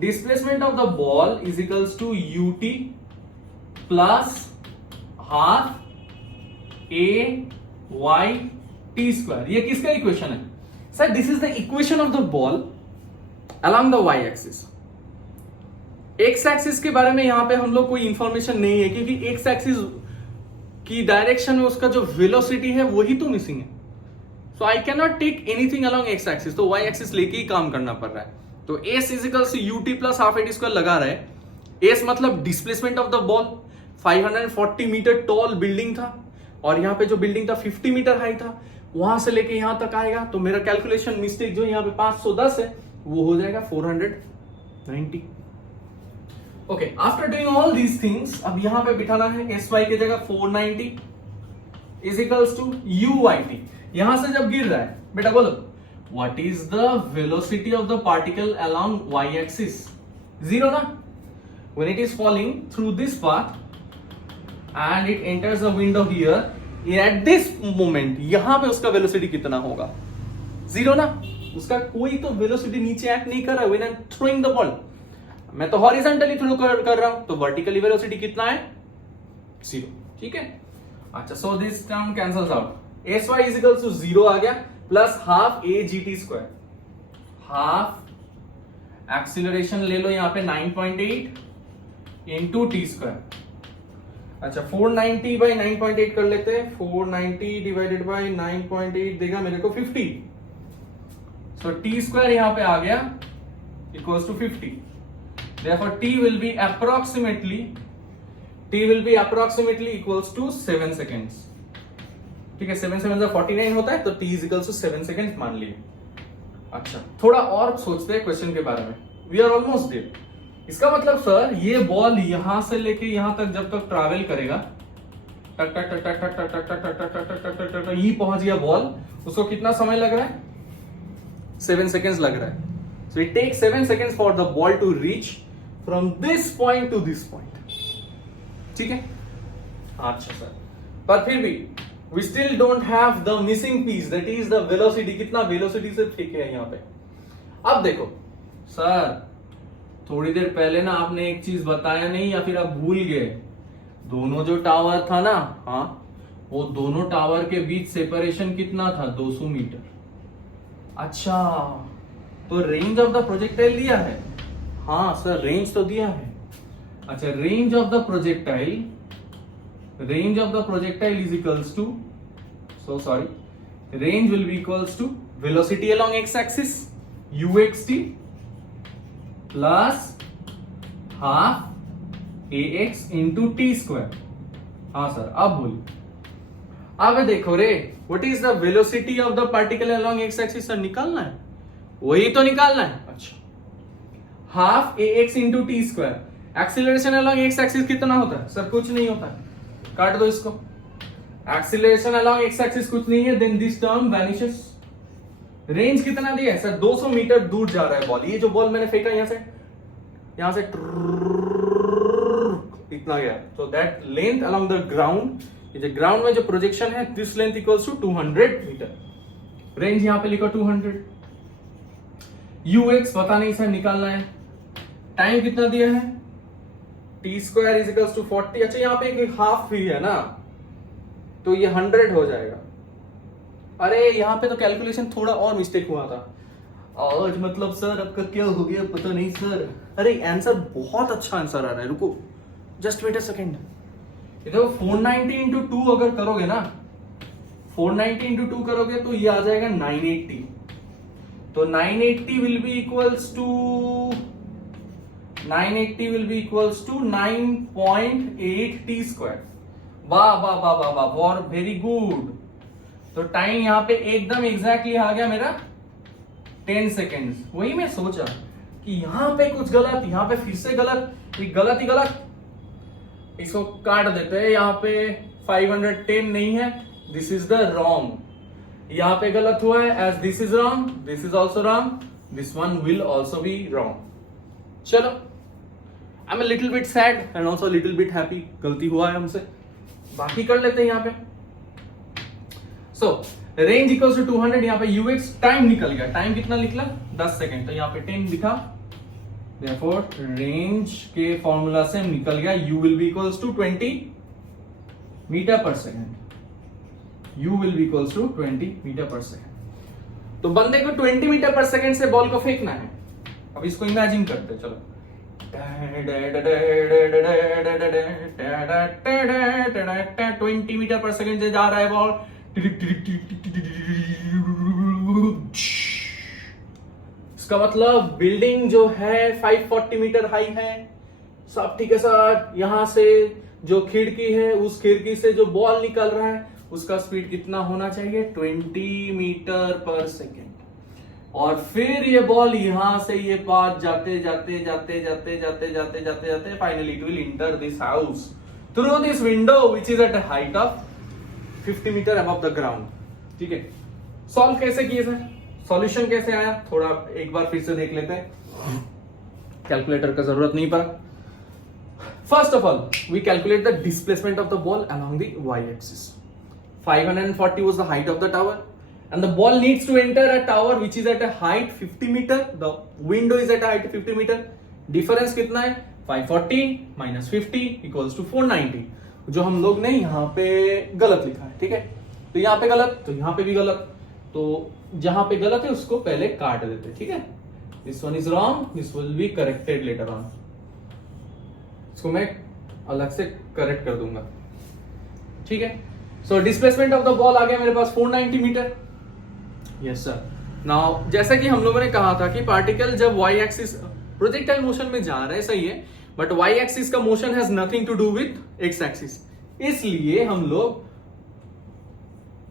displacement of the ball is equals to ut plus half a y t square. ये किसका इक्वेशन है sir? This is the equation of the ball along the y axis. X axis के बारे में यहां पे हम लोग कोई इंफॉर्मेशन नहीं है, क्योंकि एक्स एक्सिस की डायरेक्शन में उसका जो वेलोसिटी है वही तो मिसिंग है। So I can not take anything along x axis, तो वाई एक्सिस लेके ही काम करना पड़ रहा है। तो s is equals to u t plus half AD square लगा रहा है। एस मतलब displacement of the ball. 540 meter tall building था, और यहाँ पे जो बिल्डिंग था 50 मीटर हाई था, वहां से लेके यहां तक आएगा। तो मेरा कैलकुलेशन मिस्टेक जो यहाँ पे 510 है वो हो जाएगा 490। Okay, after doing all these things, अब यहां पे बिठाना है SY की जगह 490 इज इक्वल्स टू UYT। यहां से जब गिर रहा है, बेटा बोलो what is the velocity of the particle along y axis? 0 ना। When it is falling through this path and it enters the window here, at this moment यहां पे उसका वेलोसिटी कितना होगा? 0 ना। उसका कोई तो वेलोसिटी नीचे एक्ट नहीं कर रहा है when I am throwing the ball. मैं तो हॉरिजॉन्टली थ्रो कर रहा हूं, तो वर्टिकली वेलोसिटी कितना है? 0। ठीक है, अच्छा, so this term cancels out. SY is equal to 0 आ गया, plus half AGT square. Half acceleration ले लो यहां पे 9.8 इंटू टी स्क्वायर। अच्छा, 490 बाई 9.8 कर लेते हैं। 490 डिवाइडेड बाई 9.8 देगा मेरे को 50। सो टी स्क्वायर यहां पे आ गया equals to 50। Therefore, t will be approximately equals to 7 seconds. ठीक है, 7 7 49 होता है, तो t is equals to 7 seconds मान लिए। अच्छा, थोड़ा और सोचते हैं क्वेश्चन के बारे में। We are almost there. इसका मतलब सर, ये बॉल यहां से लेके यहां तक जब तक ट्रैवल करेगा, टक टक टक टक टक टक टक टक टक टक टक टक टक ये पहुंच गया बॉल, उसको कितना समय लग रहा है? 7 seconds लग रहा है। So it takes 7 seconds for the ball to reach from this point to this point. ठीक है, अच्छा सर, पर फिर भी we still don't have the missing piece, that is the velocity. कितना वेलोसिटी से फेंके है यहाँ पे? अब देखो सर, थोड़ी देर पहले ना आपने एक चीज बताया नहीं, या फिर आप भूल गए? दोनों जो टावर था ना, हाँ, वो दोनों टावर के बीच सेपरेशन कितना था? 200 मीटर। अच्छा, तो रेंज ऑफ द प्रोजेक्टाइल दिया है? हाँ सर, रेंज तो दिया है। अच्छा, range of the projectile is equals to, so sorry, range will be equals to velocity along x axis uxt plus half ax into t square. हाँ sir, अब बोलिए। अब देखो रे, what is the velocity of the particle along x axis? Sir निकालना है, वही तो निकालना है। अच्छा, half ax into t square. Acceleration along x axis कितना होता है? सर कुछ नहीं होता है, काट दो इसको। एक्सीलरेशन अलोंग एक्स एक्सिस कुछ नहीं है, then this term vanishes. Range कितना दिया है? सर 200 मीटर दूर जा रहा है बॉल। ये जो बॉल मैंने फेंका यहां से इतना गया, so that length along the ground, ये जो ग्राउंड में जो प्रोजेक्शन है, this length equals to 200 meter. Range यहां पे लिखो 200। ux पता नहीं सर, निकालना है। टाइम कितना दिया है? T square is equals to 40। अच्छा, यहाँ पे एक हाफ भी है ना, तो ये 100 हो जाएगा। अरे यहाँ पे तो कैलकुलेशन थोड़ा और मिस्टेक हुआ था आज, मतलब सर आपका क्या हो गया पता नहीं सर। अरे आंसर बहुत अच्छा आंसर आ रहा है, रुको जस्ट वेट अ सेकेंड। देखो 490 इंटू 2 अगर करोगे ना, 490 इंटू 2 करोगे तो ये आ जाएगा 980। तो 980 will be equals to 9.8 t square. वाह वाह वाह वाह वाह, फॉर वेरी गुड। तो टाइम यहां पे एकदम एग्जैक्टली आ गया मेरा 10 सेकेंड्स। वही मैं सोचा कि यहां पे कुछ गलत, यहां पे फिर से गलत, ये गलत ही गलत, इसको काट देते हैं। यहां पे 510 नहीं है, दिस इज द रॉन्ग। यहां पे गलत हुआ है, as this is wrong, this is also wrong, this one will also be wrong. चलो, I am a little bit sad and also little bit happy, गलती हुआ है हमसे, बाकी कर लेते हैं यहां पे। सो रेंज इक्वल्स टू 200, यहां पे यूएक्स टाइम निकल गया, टाइम कितना निकला 10 सेकेंड, तो यहां पे 10 लिखा, देयरफॉर रेंज के फॉर्मूला से निकल गया u will be equals to 20 meter per second, u will be equals to 20 meter per second. तो बंदे को 20 मीटर पर सेकेंड से बॉल को फेंकना है। अब इसको इमेजिन करते हैं, चलो 20 मीटर पर सेकेंड से जा रहा है बॉल, इसका मतलब बिल्डिंग जो है 540 मीटर हाई है, सब ठीक है सर। यहां से जो खिड़की है, उस खिड़की से जो बॉल निकल रहा है उसका स्पीड कितना होना चाहिए 20 मीटर पर सेकेंड। और फिर ये बॉल यहां से ये पास जाते जाते जाते जाते जाते जाते जाते जाते finally it will enter this house through this window which is at height of 50 meter above the ground. ठीक है, सॉल्व कैसे किए सर, सॉल्यूशन कैसे आया, थोड़ा एक बार फिर से देख लेते हैं, कैलकुलेटर का जरूरत नहीं पड़ा। First of all we calculate the displacement of the ball along the y axis। 540 was the height of the tower and the ball needs to enter a tower which is at a height 50 meter, the window is at a height 50 meter, difference कितना है 540 minus 50 equals to 490, जो हम लोग ने यहाँ पे गलत लिखा है। ठीक है, तो यहाँ पे गलत, तो यहाँ पे भी गलत, तो जहां पे गलत है उसको पहले काट देते। ठीक है, this one is wrong, this will be corrected later on, इसको मैं अलग से करेक्ट कर दूंगा। ठीक है, so displacement of the ball आ गया मेरे पास 490 मीटर। Yes sir. नाउ जैसा कि हम लोगों ने कहा था कि पार्टिकल जब y एक्सिस प्रोजेक्टाइल मोशन में जा रहा है, सही है, बट y एक्सिस का motion has nothing to do with x axis, इसलिए हम लोग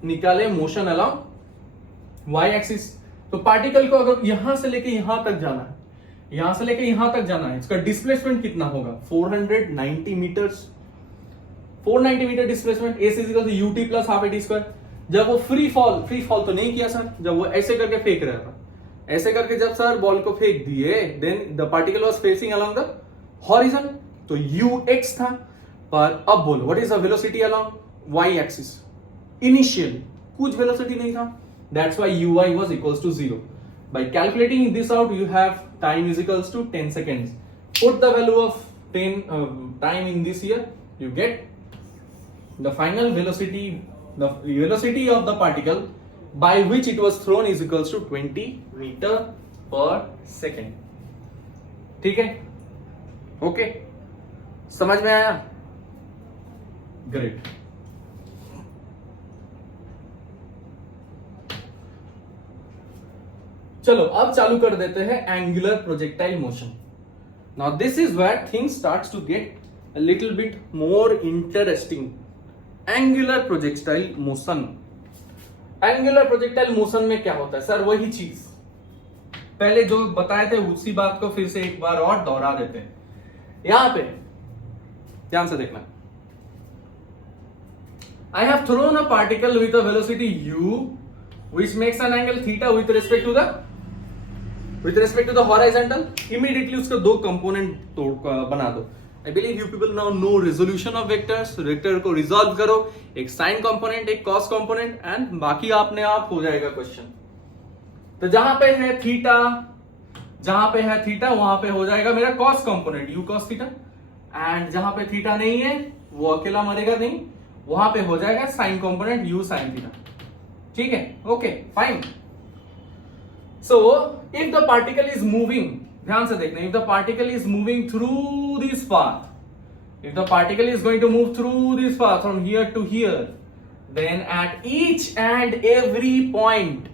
निकाले मोशन अलोंग y एक्सिस। तो पार्टिकल को अगर यहां से लेके यहां तक जाना है, यहां से लेके यहां तक जाना है, इसका डिस्प्लेसमेंट कितना होगा 490 meters, 490 meter displacement, a is equal to ut plus half at square. जब वो फ्री फॉल तो नहीं किया सर, जब वो ऐसे करके फेंक रहा था, ऐसे करके जब सर बॉल को फेंक दिए, then the particle was facing along the horizon, तो ux था। पर अब बोलो what is the velocity along y axis, initial कुछ वेलोसिटी नहीं था, that's why ui was equals to 0। By calculating this out, you have time is equals to 10 seconds. Put the value of 10 time in this here, you get the final velocity, the velocity of the particle by which it was thrown is equals to 20 meter per second. ठीक है, okay, समझ में आया, great. चलो अब चालू कर देते हैं angular projectile motion. Now this is where things starts to get a little bit more interesting. Angular projectile motion, angular projectile motion में क्या होता है सर, वही चीज पहले जो बताए थे उसी बात को फिर से एक बार और दोहरा देते हैं। यहां पे ध्यान से देखना, I have thrown a particle with a velocity u which makes an angle theta with respect to the horizontal। immediately उसके दो कंपोनेंट बना दो। I believe you people now know resolution of vectors, vector को resolve करो, एक sign component, एक cos component, and बाकी आपने आप हो जाएगा क्वेश्चन। तो जहां पे है थीटा, वहां पे हो जाएगा मेरा cos component u cos theta, and जहां पे थीटा नहीं है वो अकेला मरेगा नहीं, वहां पे हो जाएगा sign component u sin theta. ठीक है, okay fine. So if the particle is moving, ध्यान से देखना, if the particle is moving through this path, if the particle is going to move through this path from here to here, then at each and every point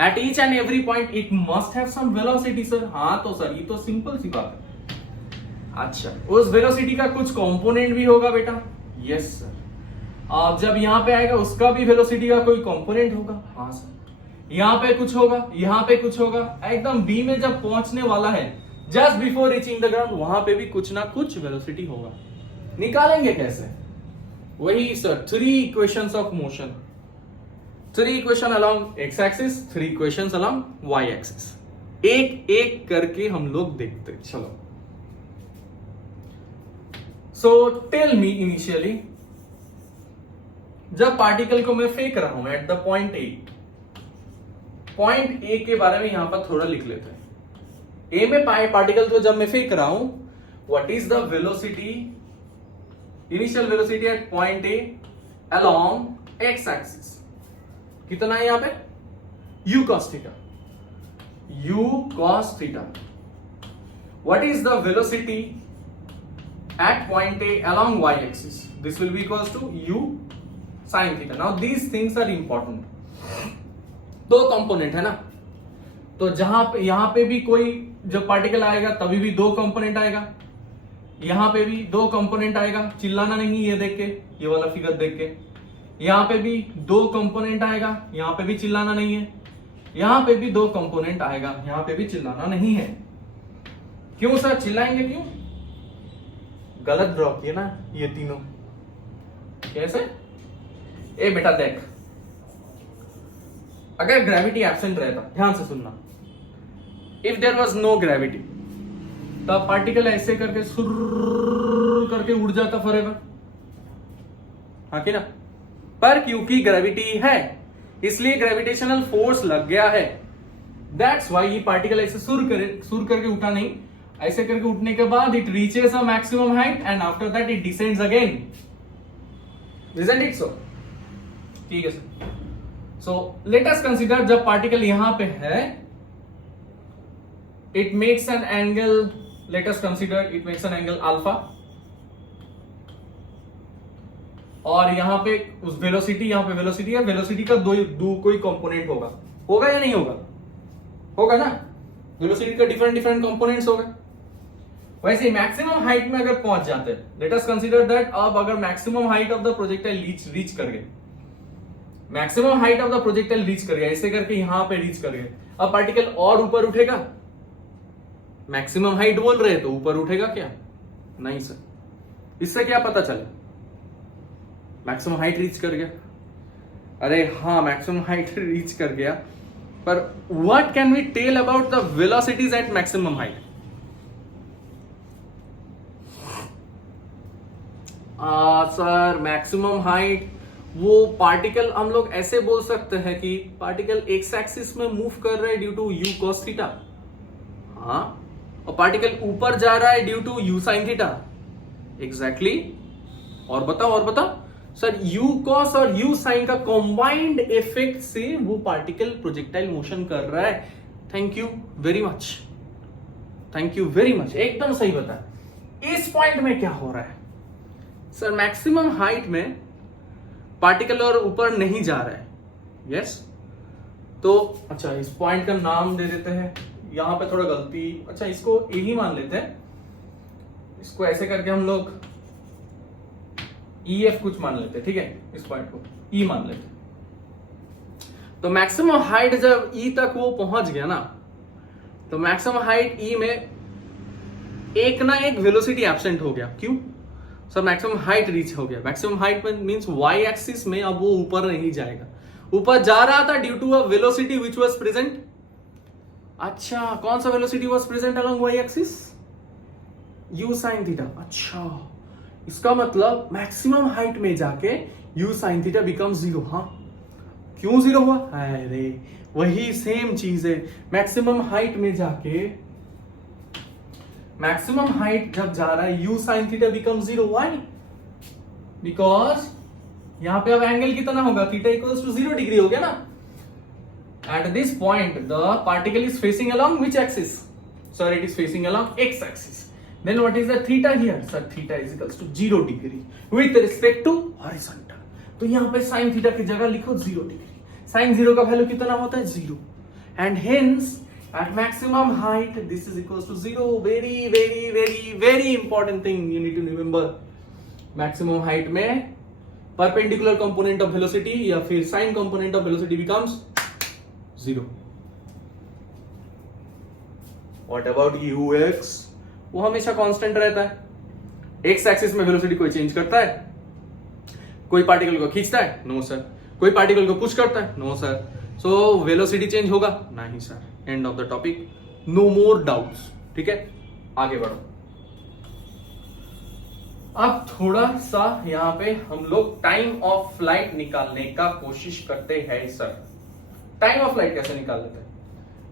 at each and every point it must have some velocity sir. हाँ तो sir ये तो simple सी बात है। अच्छा उस velocity का कुछ कंपोनेंट भी होगा बेटा? Yes sir. अब जब यहां पे आएगा उसका भी वेलोसिटी का कोई कंपोनेंट होगा? हाँ सर। यहां पे कुछ होगा, यहां पे कुछ होगा, एकदम बी में जब पहुंचने वाला है just before reaching the ground वहां पे भी कुछ ना कुछ वेलोसिटी होगा। निकालेंगे कैसे? वही sir 3 equations of motion, 3 equation along x axis, 3 equations along y axis. एक एक करके हम लोग देखते चलो। सो टेल मी इनिशियली, जब पार्टिकल को मैं फेंक रहा हूं एट द पॉइंट ए के बारे में यहां पर थोड़ा लिख लेते हैं। ए में पार्टिकल को जब मैं फेंक रहा हूं, what is the velocity, initial velocity at point A along x axis? कितना है यहां पे? u cos theta, u cos theta. What is the velocity at point A along y axis? This will be equals to u sin theta. Now these things are important. 2 component है ना, तो जहां पे यहां पे भी कोई जब पार्टिकल आएगा तभी भी 2 कंपोनेंट आएगा, यहां पे भी 2 कंपोनेंट आएगा। चिल्लाना नहीं ये देख के, ये वाला फिगर देख के। यहां पे भी 2 कंपोनेंट आएगा, यहां पे भी चिल्लाना नहीं है। यहां पे भी 2 कंपोनेंट आएगा, यहां पे भी चिल्लाना नहीं है। क्यों सर चिल्लाएंगे क्यों? गलत ड्रॉ किए ना ये तीनों। कैसे? ए बेटा देख, अगर ग्रेविटी एब्सेंट रहता, ध्यान से सुनना, if there was no gravity तब पार्टिकल ऐसे करके सुर करके उड़ जाता फॉरएवर, हाँ कि ना? पर क्योंकि ग्रेविटी है इसलिए ग्रेविटेशनल फोर्स लग गया है, दैट्स व्हाई ये पार्टिकल ऐसे सुर करके उठा नहीं, ऐसे करके उठने के बाद it reaches a maximum height and after that it descends again. Isn't it so? ठीक है sir. So let us consider जब पार्टिकल यहां पे है, it makes an angle, late us consider it makes an angle alpha, और यहां पे उस वेलोसिटी, यहां पे वेलोसिटी है, वेलोसिटी का दो कोई कंपोनेंट होगा या नहीं होगा? होगा ना, वेलोसिटी का डिफरेंट कंपोनेंट्स होगा। वैसे मैक्सिमम हाइट में अगर पहुंच जाते हैं, लेट अस कंसीडर दैट अब अगर maximum height of the projectile reach कर गए, maximum height of the projectile reach कर गया, ऐसे करके यहां पे रीच कर गए, अब पार्टिकल और ऊपर उठेगा? मैक्सिमम हाइट बोल रहे हैं तो ऊपर उठेगा क्या? नहीं सर। इससे क्या पता चला? मैक्सिमम हाइट रीच कर गया। अरे हाँ मैक्सिमम हाइट रीच कर गया, पर what can we tell about the velocities at maximum height? Sir maximum height वो पार्टिकल हम लोग ऐसे बोल सकते हैं कि पार्टिकल एक्स एक्सिस में मूव कर रहा है due to u cos theta, हाँ, और पार्टिकल ऊपर जा रहा है due to u sin theta. Exactly. और बताओ सर u cos और u sin का कॉम्बाइंड इफेक्ट से वो पार्टिकल प्रोजेक्टाइल मोशन कर रहा है। Thank you very much, thank you very much, एकदम सही बताया। इस पॉइंट में क्या हो रहा है सर? मैक्सिमम हाइट में पार्टिकल और ऊपर नहीं जा रहा है, यस। तो अच्छा इस पॉइंट का नाम दे देते हैं, यहां पे थोड़ा गलती, अच्छा इसको ए ही मान लेते हैं, इसको ऐसे करके हम लोग ई एफ कुछ मान लेते हैं, ठीक है, इस पॉइंट को ई मान लेते हैं। तो मैक्सिमम हाइट जब ई तक वो पहुंच गया ना, तो मैक्सिमम हाइट ई में एक ना एक वेलोसिटी एब्सेंट हो गया। क्यों सर? मैक्सिमम हाइट रीच हो गया। मैक्सिमम हाइट में मींस वाई एक्सिस में अब वो ऊपर नहीं जाएगा, ऊपर जा रहा था due to a velocity which was present. अच्छा कौन सा velocity was present along y axis? u sin theta. अच्छा इसका मतलब मैक्सिमम हाइट में जाके u sin थीटा बिकम 0। हाँ क्यों 0 हुआ? अरे वही सेम चीज है, मैक्सिमम हाइट में जाके, मैक्सिमम हाइट जब जा रहा है u sin theta become 0। Why? Because यहां पे अब एंगल कितना होगा? थीटा इक्वल्स टू 0 डिग्री हो गया ना। At this point the particle is facing along which axis? Sir it is facing along x axis. Then what is the theta here? Sir theta is equals to 0 degree with respect to horizontal. तो यहां पे sin theta की जगह लिखो 0 degree. sin 0 का value कितना होता है? 0। and hence at maximum height this is equals to 0. Very important thing you need to remember. maximum height में perpendicular component of velocity या फिर sine component of velocity becomes 0. What about ux? वो हमेशा constant रहता है. X axis में velocity कोई change करता है? कोई पार्टिकल को खींचता है? No sir. कोई पार्टिकल को पुश करता है? No sir. So velocity change होगा? नहीं sir. End of the topic. No more doubts. ठीक है, आगे बढ़ो. अब थोड़ा सा यहां पे हम लोग टाइम ऑफ फ्लाइट निकालने का कोशिश करते हैं सर. टाइम ऑफ फ्लाइट कैसे निकाल लेते हैं?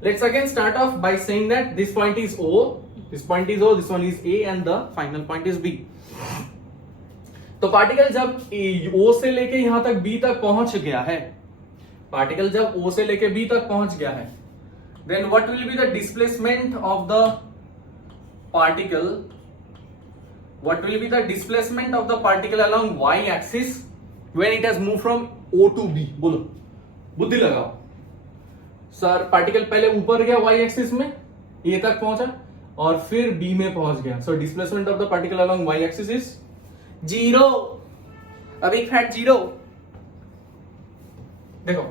Let's again start off by saying that this point is O, this point is O, this one is A and the final point is B. तो पार्टिकल जब O से लेके यहां तक B तक पहुंच गया है, पार्टिकल जब O से लेके B तक पहुंच गया है, then what will be the displacement of the particle? What will be the displacement of the particle along y axis when it has moved from O to B? बोलो, बुद्धि लगाओ. सर पार्टिकल पहले ऊपर गया y एक्सिस में, ए तक पहुंचा और फिर b में पहुंच गया. So displacement of the particle along y axis is 0. अभी फैक्ट 0. देखो,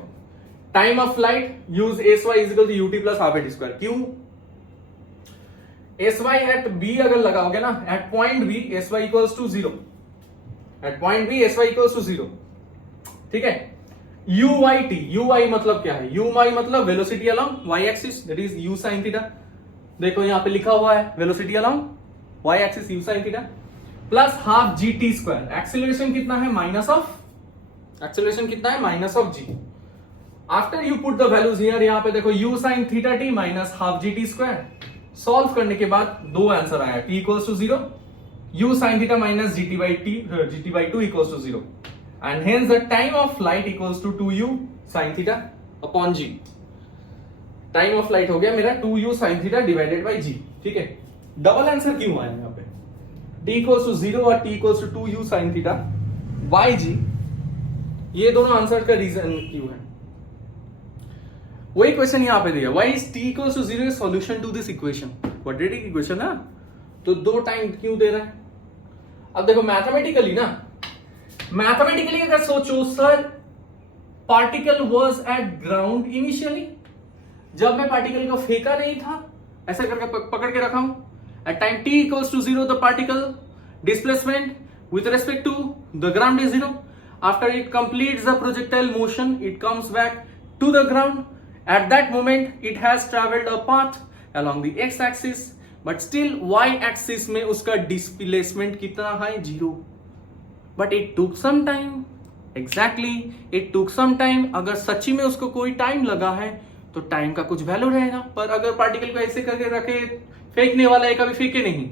time of flight use sy is equal to ut plus half at square. क्यों? sy एट b अगर लगाओगे ना, at point b sy equals to 0. At point b sy equals to 0. ठीक है. ui मतलब क्या है? ui मतलब velocity along y axis, that is u sin theta. देखो यहां पे लिखा हुआ है velocity along y axis u sin theta plus half gt square. Acceleration कितना है? माइनस ऑफ, एक्सेलरेशन कितना है? Minus of g. After you put the values here, यहां पे देखो u sin theta t minus half gt square. Solve करने के बाद दो आंसर आया, t equals to 0, u sin theta minus gt by 2 equals to 0. And hence the time of flight equals to 2u sin theta upon g. Time of flight हो गया मेरा 2u sin theta divided by g. ठीक है. Double answer क्यों आया यहाँ पे? t equals to 0 और t equals to 2u sin theta by g. ये दोनों आंसर का रीजन क्यों है? वही क्वेश्चन यहाँ पे दिया. Why is t equals to 0 is solution to this equation? Quadratic equation है, तो दो टाइम क्यों दे रहा है? अब देखो मैथमेटिकली ना, मैथमेटिकली अगर सोचो sir, particle was at ground initially. जब मैं पार्टिकल को फेंका नहीं था, ऐसा करके पकड़ के रखा हूं. At time t equals to 0 the particle displacement with respect to the ground is 0. After it completes the projectile motion it comes back to the ground. At that moment it has travelled a path along the x axis, but still y axis में उसका displacement कितना है? 0. But it took some time. Exactly, it took some time. अगर सच्ची में उसको कोई time लगा है तो टाइम का कुछ वैल्यू रहेगा. पर अगर पार्टिकल को ऐसे करके रखे, फेंकने वाला है, कभी फेंके नहीं,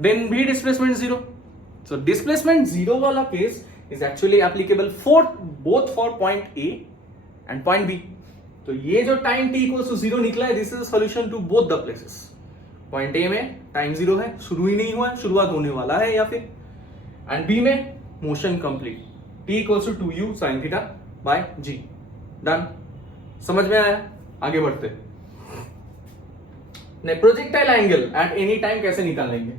देन भी डिस्प्लेसमेंट 0. सो डिस्प्लेसमेंट 0 वाला case is actually applicable for both for point A and point B. तो ये जो टाइम t इक्वल्स टू 0 निकला है, this is solution to both the places. Point A में टाइम 0 है, शुरू ही नहीं हुआ है, शुरुआत होने वाला है या फिर, एंड बी में motion complete. t equals to 2u sin theta by g. Done. समझ में आया? आगे बढ़ते. नहीं, projectile angle at any time कैसे निकाल लेंगे?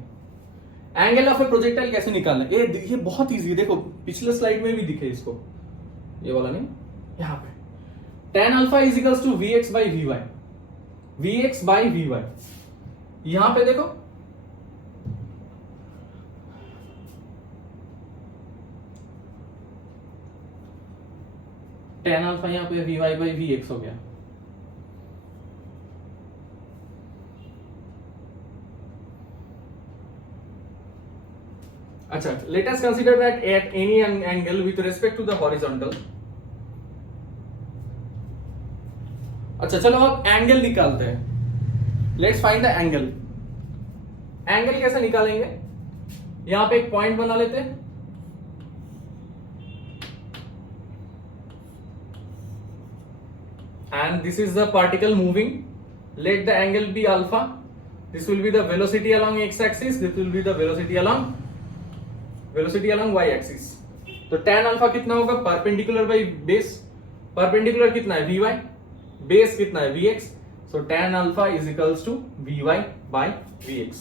एंगल ऑफ ए प्रोजेक्टाइल कैसे निकालना? ये बहुत इजी है. देखो पिछले स्लाइड में भी दिखे इसको, ये वाला नहीं, यहां पे tan alpha is equals to vx by vy. vx by vy यहां पे देखो, tan अल्फा यहाँ पे vy by vx हो गया. अच्छा, let us consider that at any angle with respect to the horizontal. अच्छा चलो अब एंगल निकालते हैं. Let's find the angle. Angle कैसे निकालेंगे? यहां पे एक पॉइंट बना लेते हैं. And this is the particle moving. Let the angle be alpha. This will be the velocity along x-axis. This will be the velocity along y-axis. तो tan alpha कितना होगा? Perpendicular by base. परपेंडिकुलर कितना है? vy. Base कितना है vx, so tan alpha is equals to vy by vx.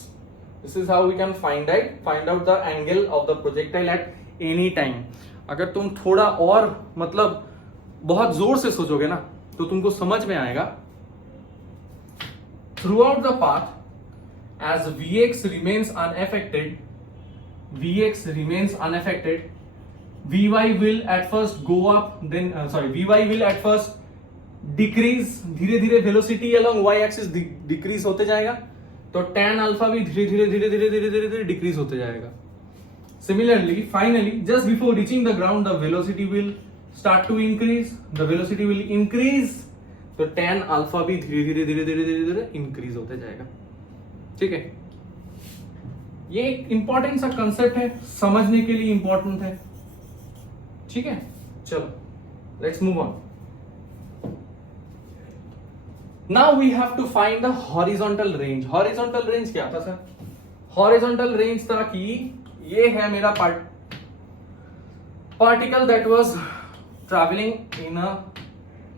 This is how we can find out the angle of the projectile at any time. अगर तुम थोड़ा और मतलब बहुत जोर से सोचोगे ना तो तुमको समझ में आएगा. Throughout the path, as vx remains unaffected, vy will at first go up, then vy will at first decrease. धीरे धीरे velocity along y axis decrease होते जाएगा, तो tan alpha भी धीरे धीरे decrease होते जाएगा. Similarly, finally, just before reaching the ground, the velocity will start to increase. The velocity will increase, तो tan alpha भी धीरे धीरे increase होते जाएगा. ठीक है, ये एक इंपॉर्टेंट सा कंसेप्ट है, समझने के लिए इंपॉर्टेंट है. ठीक है, चलो let's move on. Now we have to find the horizontal range. Horizontal range क्या था सर? Horizontal range था कि ये है मेरा particle that was traveling in a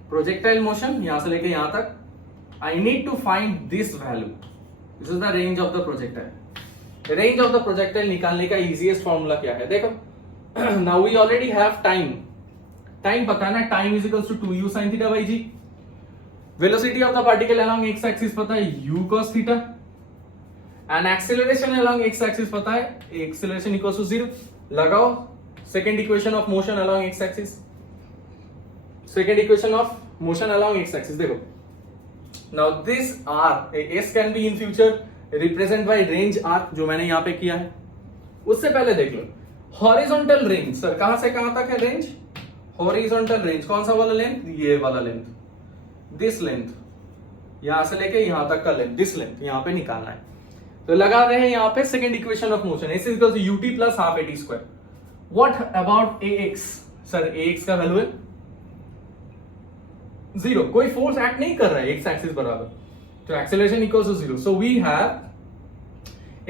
projectile motion, यहां से लेके यहां तक. I need to find this value. This is the range of the projectile. Range of the projectile निकालने का easiest formula क्या है? देखो, now we already have time. Time पता है ना? Time is equals to 2u sin theta by g. Velocity of the particle along x axis पता है u cos theta, and acceleration along x axis पता है acceleration equals to 0. लगाओ second equation of motion along x axis. Second equation of motion along x axis देखो. Now this r, s can be in future represent by range r जो मैंने यहाँ पे किया है. उससे पहले देख लो horizontal range. सर कहां से कहां तक है रेंज? horizontal range कौन सा वाला लेंथ? ये वाला लेंथ. दिस लेंथ यहां से लेके यहां तक का लेंथ, दिस लेंथ यहां पे निकालना है. तो लगा रहे हैं यहां पे second equation of motion, s equal to ut plus half at square. What about ax? Sir ax का वैल्यू है 0, कोई फोर्स एक्ट नहीं कर रहा है x एक्सिस बराबर, तो acceleration equals to 0. So we have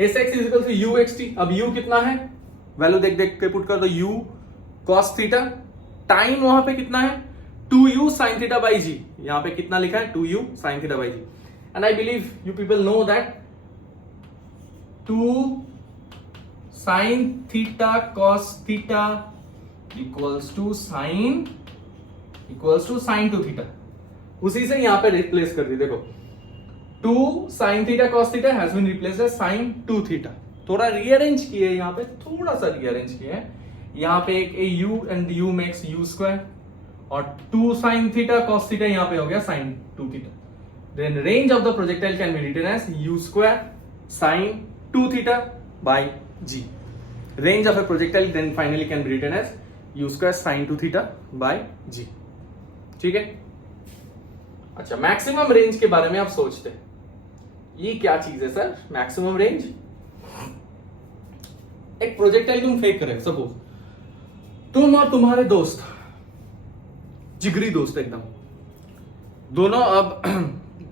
sx is equal to uxt. अब u कितना है? वैल्यू देख देख के पुट कर दो. u cos थीटा, टाइम वहां पे कितना है? 2u sin theta by g. यहां पे कितना लिखा है? 2u sin theta by g. And I believe you people know that 2 sin theta cos theta equals to sin 2 theta. उसी से यहां पे रिप्लेस कर दी. देखो 2 sin theta cos theta has been replaced as sin 2 theta. थोड़ा rearrange किए यहां पे, थोड़ा सा रीअरेंज किए. यहां पे एक u and u makes u square, और 2 sin theta cos theta यहां पे हो गया sin 2 theta. Then range of the projectile can be written as u square sin 2 theta by g. Range of a projectile then finally can be written as u square sin 2 theta by g. ठीक है. अच्छा, maximum range के बारे में आप सोचते हैं, ये क्या चीज है सर? मैक्सिमम रेंज, एक प्रोजेक्टाइल तुम फेंक रहे, सपोज तुम और तुम्हारे दोस्त, जिगरी दोस्त एकदम, दोनों अब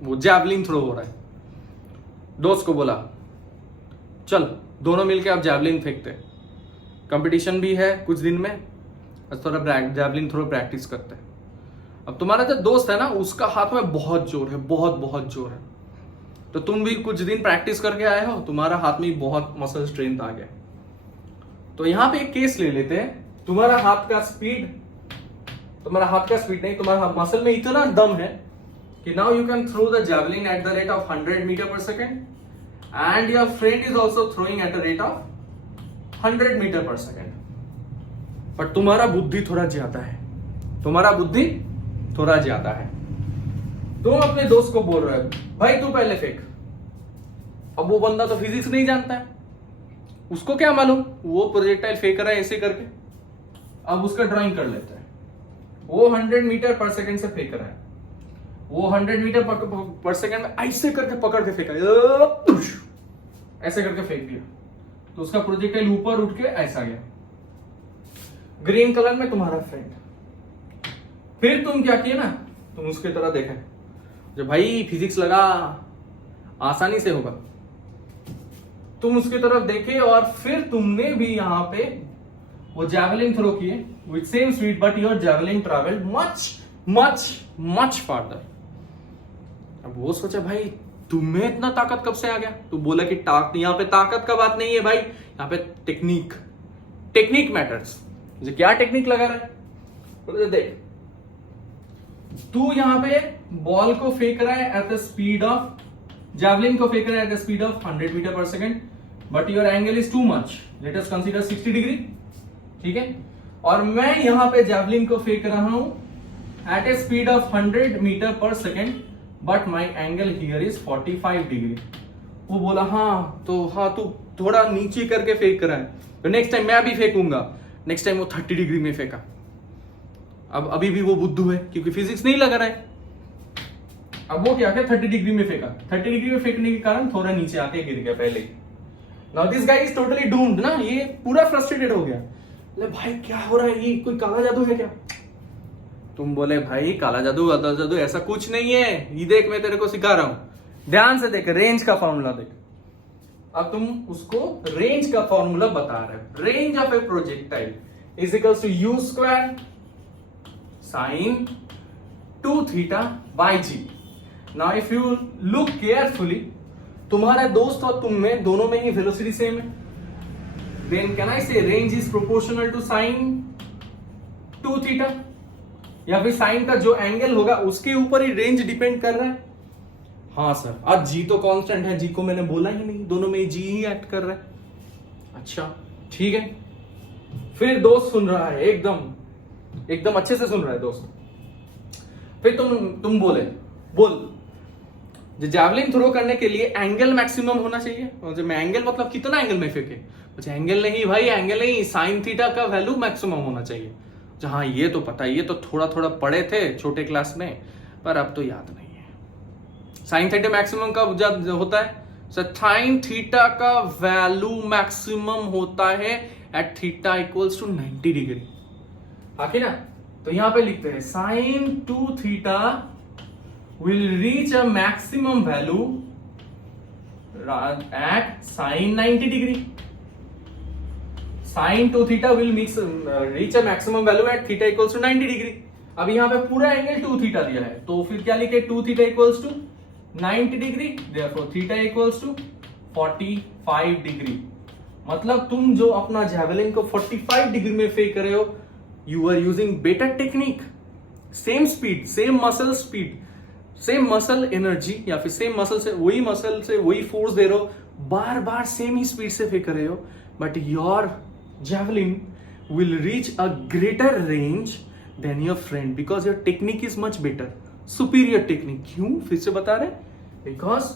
वो जैवलिन थ्रो हो रहा है. दोस्त को बोला चल दोनों मिलके अब जैवलिन फेंकते हैं, कंपटीशन भी है कुछ दिन में, थोड़ा जैवलिन थ्रो प्रैक्टिस करते हैं. अब तुम्हारा जो दोस्त है ना, उसका हाथ में बहुत जोर है, बहुत जोर है. तो तुम भी कुछ दिन प्रैक्टिस करके आए हो, तुम्हारा हाथ में बहुत मसल स्ट्रेंथ आ गया. तो यहां पे एक केस ले लेते हैं. तुम्हारा हाथ का स्पीड नहीं, तुम्हारा मसल में इतना दम है कि now you can throw the javelin at the rate of 100 meter per second, and your friend is also throwing at the rate of 100 meter per second. पर तुम्हारा बुद्धि थोड़ा ज्यादा है, तुम अपने दोस्त को बोल रहे हो भाई तू पहले फेंक. अब वो बंदा तो फिजिक्स नहीं जानता है, उसको क्या मालूम वो प्रोजेक्टाइल फेंक रहा है ऐसे करके. अब उसका ड्राइंग कर लेता है, वो 100 मीटर पर सेकंड से फेंक रहा है, वो 100 मीटर पर सेकंड में ऐसे करके पकड़ के फेंका, ऐसे करके फेंक दिया, तो उसका प्रोजेक्टाइल ऊपर उठ के ऐसा गया. ग्रीन कलर में तुम्हारा फ्रेंड. फिर तुम क्या किए ना, तुम उसके तरह देखे जो भाई फिजिक्स लगा आसानी से होगा, तुम उसकी तरफ देखे और फिर तुमने भी यहां पे वो जैवलिन थ्रो किए with same speed, but your javelin travelled much farther. अब वो सोचा भाई तुम्हें इतना ताकत कब से आ गया? तो बोला कि यहाँ पे ताकत का बात नहीं है भाई, यहाँ पे टेक्निक मैटर्स। मुझे क्या टेक्निक लगा रहा है? बोले देख, तू यहाँ पे बॉल को फेंक रहा है at the speed of, javelin को फेंक रहा है at the speed of 100 meter per second, but your angle is too much, let us consider 60 degree, ठीक है। और मैं यहाँ पे जैवलिन को फेंक रहा हूं at a speed of 100 meter per second, but my angle here is 45 degree. वो बोला हाँ तू थोड़ा नीचे करके फेंक रहा है, तो नेक्स्ट टाइम मैं भी फेंकूंगा। नेक्स्ट टाइम वो 30 डिग्री में फेंका। अब अभी भी वो बुद्धू है क्योंकि फिजिक्स नहीं लगा रहा है। अब वो क्या किया, 30 डिग्री में फेंका। 30 डिग्री में फेंकने के कारण थोड़ा नीचे आके गिर गया पहले ही। Now this guy is totally doomed ना, ये पूरा फ्रस्ट्रेटेड हो गया। ले भाई क्या हो रहा है, ये कोई काला जादू है क्या? तुम बोले भाई काला जादू ऐसा कुछ नहीं है, ये देख मैं तेरे को सिखा रहा हूं, ध्यान से देख, रेंज का फॉर्मूला देख। अब तुम उसको रेंज का फॉर्मूला बता रहे हो। Range of a projectile is equals to u square sine 2 theta by g. Now if you look carefully, तुम्हारा दोस्त और तुम में दोनों में ही वेलोसिटी सेम है, then can I say range is proportional to sine 2 theta, या फिर साइन का जो एंगल होगा उसके ऊपर ही रेंज डिपेंड कर रहा है। हाँ सर, अब जी तो कांस्टेंट है, जी को मैंने बोला ही नहीं, दोनों में जी ही एक्ट कर रहा है। अच्छा ठीक है, फिर दोस्त सुन रहा है, एकदम अच्छे से सुन रहा है दोस्त। फिर तुम बोल जो जैवलिन थ्रो करने के लिए एंगल मैक्सिमम होना चाहिए। और जब मैं एंगल मतलब कितना एंगल में फेंके, मुझे एंगल नहीं भाई, एंगल नहीं, साइन थीटा का वैल्यू मैक्सिमम होना चाहिए। हाँ ये तो पता है, ये तो थोड़ा पढ़े थे छोटे क्लास में, पर अब तो याद नहीं है। साइन थीटा मैक्सिमम कब होता है? साइन थीटा का वैल्यू मैक्सिमम होता है at theta equals to 90 degree. आखिर ना, तो यहां पे लिखते हैं sine 2 theta will reach a maximum value at sin 90 degree. Sin 2 theta will reach a maximum value at theta equals to 90 degree. अब यहाँ पे पूरा एंगल 2 थीटा दिया है, तो फिर क्या लिखे, 2 theta equals to 90 degree, therefore theta equals to 45 degree. मतलब तुम जो अपना जैवलिन को 45 डिग्री में फेंक रहे हो, you are using better technique, same speed, same muscle speed, same muscle energy, या फिर सेम मसल से वही फोर्स दे रहे हो, बार बार सेम ही स्पीड से फेंक रहे हो, but your javelin will reach a greater range than your friend because your technique is much better, superior technique। क्यों फिर से बता रहे? because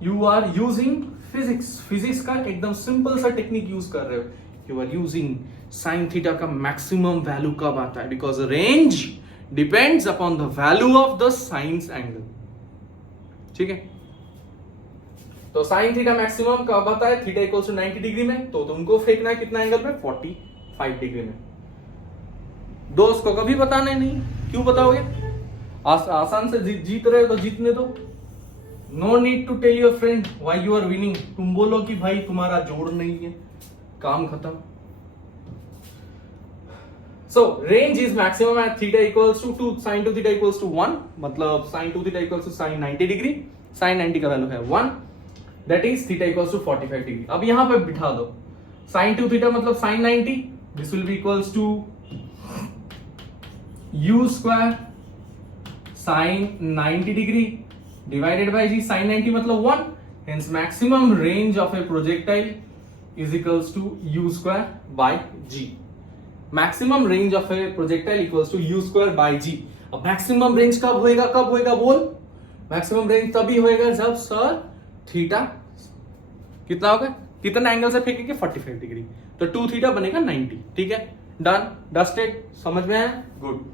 you are using physics का एकदम सिंपल सा टेक्निक यूज कर रहे हो। you are using sin theta का मैक्सिमम वैल्यू कब आता है? because range depends upon the value of the sin's angle। ठीक है, तो साइन थीटा मैक्सिमम कब आता है? थीटा इक्वल्स टू 90 डिग्री में, तो तुमको फेंकना है कितना एंगल में? 45 डिग्री में। दोस्त को कभी बताना नहीं, क्यों बताओगे? आसान से जीत रहे हो तो जीतने दो। No need to tell your friend why you are winning. तुम बोलो कि भाई तुम्हारा जोड़ नहीं है, काम खत्म। So range is maximum at theta equals to sin 2 theta equals to 1, मतलब sin 2 theta equals to sin 90 degree, sin 90 का वैल्यू है 1, that is theta equals to 45 degree. अब यहां पे बिठा दो sin 2 थीटा मतलब sin 90, this will be equals to u square sin 90 degree divided by g, sin 90 मतलब 1, hence maximum range of a projectile is equals to u square by g। Maximum range of a projectile equals to u square by g। अब maximum range कब होएगा बोल? Maximum range तभी होएगा जब sir theta कितना होगा, कितना एंगल से फेंकेंगे? 45 डिग्री, तो 2 थीटा बनेगा 90। ठीक है, डन, डस्टेड, समझ में आया? गुड।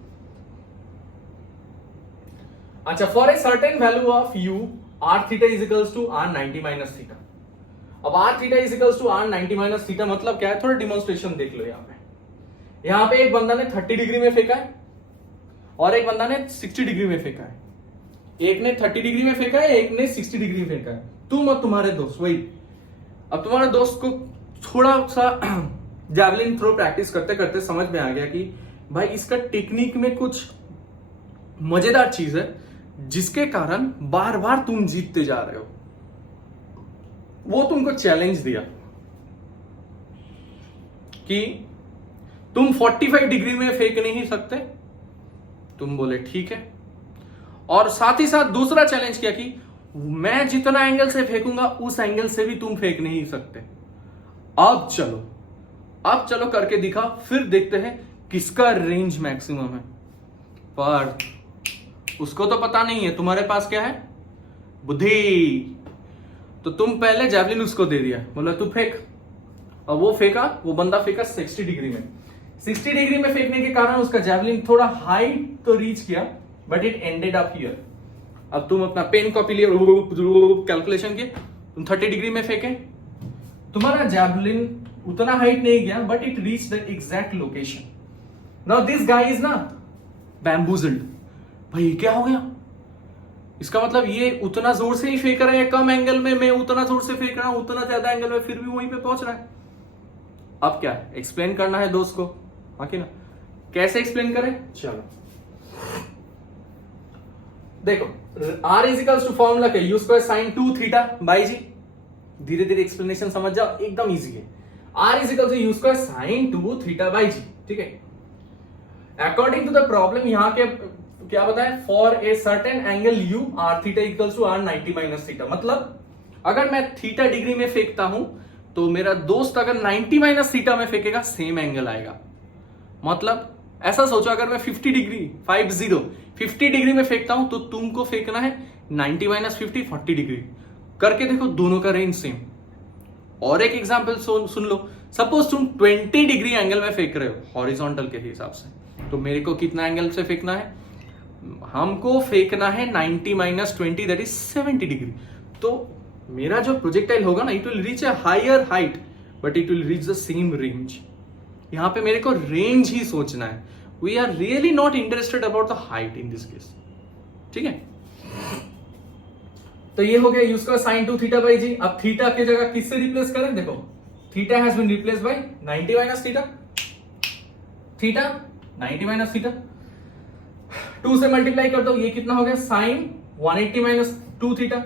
अच्छा, for a certain value of u r theta is equals to r 90 minus theta. अब r theta is equals to r 90 minus theta मतलब क्या है? थोड़ा डिमोन्स्ट्रेशन देख लो। यहां पे एक बंदा ने 30 डिग्री में फेंका है और एक बंदा ने 60 डिग्री में फेंका है। एक ने 30 डिग्री में फेंका है, एक ने 60 डिग्री में फेंका है। तुम और तुम्हारे दोस्त वही। अब तुम्हारे दोस्त को थोड़ा सा जैवलिन थ्रो प्रैक्टिस करते करते समझ में आ गया कि भाई इसका टेक्निक में कुछ मजेदार चीज है, जिसके कारण बार बार तुम जीतते जा रहे हो। वो तुमको चैलेंज दिया कि तुम 45 डिग्री में फेंक नहीं सकते, तुम बोले ठीक है। और साथ ही साथ दूसरा चैलेंज किया कि मैं जितना एंगल से फेंकूंगा उस एंगल से भी तुम फेंक नहीं सकते। अब चलो करके दिखा, फिर देखते हैं किसका रेंज मैक्सिमम है। पर उसको तो पता नहीं है तुम्हारे पास क्या है, बुद्धि। तो तुम पहले जैवलिन उसको दे दिया, बोला तू फेंक। और वो फेंका, वो बंदा फेंका 60 डिग्री में। 60 डिग्री में फेंकने के कारण उसका जैवलिन थोड़ा हाइट तो रीच किया, but it ended up here. अब तुम अपना पेन कॉपी लिए, कैलकुलेशन किए, तुम 30 डिग्री में फेंके, तुम्हारा जैवलिन उतना हाइट नहीं गया, but it reach the exact location. Now this guy is ना बैम्बूजल्ड। भाई क्या हो गया? इसका मतलब ये उतना जोर से ही फेंक रहा है, कम एंगल में मैं उतना जोर से फेंक रहा हूं, उतना ज्यादा एंगल में फिर भी वहीं पे पहुंच रहा है। अब क्या एक्सप्लेन करना है दोस्त को, बाकी ना कैसे एक्सप्लेन करें? चलो देखो, R is equals to formula क्या, u square sine 2 theta by g. धीरे धीरे एक्सप्लेनेशन समझ जाओ, एकदम इजी है। R is equal to u square sine 2 theta by g, ठीक है। अकॉर्डिंग टू द प्रॉब्लम यहाँ के क्या बताया, for a certain angle u r theta equals to r 90 minus theta. मतलब अगर मैं थीटा डिग्री में फेंकता हूं तो मेरा दोस्त अगर 90 माइनस थीटा में फेंकेगा सेम एंगल आएगा। मतलब ऐसा सोचो, अगर मैं 50 डिग्री में फेंकता हूं तो तुमको फेंकना है 90 माइनस 50 40 डिग्री करके देखो, दोनों का रेंज सेम। और एक एग्जांपल सुन लो, सपोज तुम 20 डिग्री एंगल में फेंक रहे हो हॉरिजॉन्टल के हिसाब से, तो मेरे को कितना एंगल से फेंकना है? हमको फेंकना है 90 माइनस 20 दैट इज 70 डिग्री। तो मेरा जो प्रोजेक्टाइल होगा ना, it will reach a higher height but it will reach the same range. यहां पे मेरे को रेंज ही सोचना है। We are really not interested about the height in this case, ठीक है। तो ये हो गया यूज का साइन 2 थीटा बाई जी। अब थीटा की जगह किससे रिप्लेस करें? देखो, theta has been replace by 90 minus theta, theta 90 minus theta, 2 से मल्टीप्लाई कर दो, ये कितना हो गया साइन 180 माइनस 2 थीटा।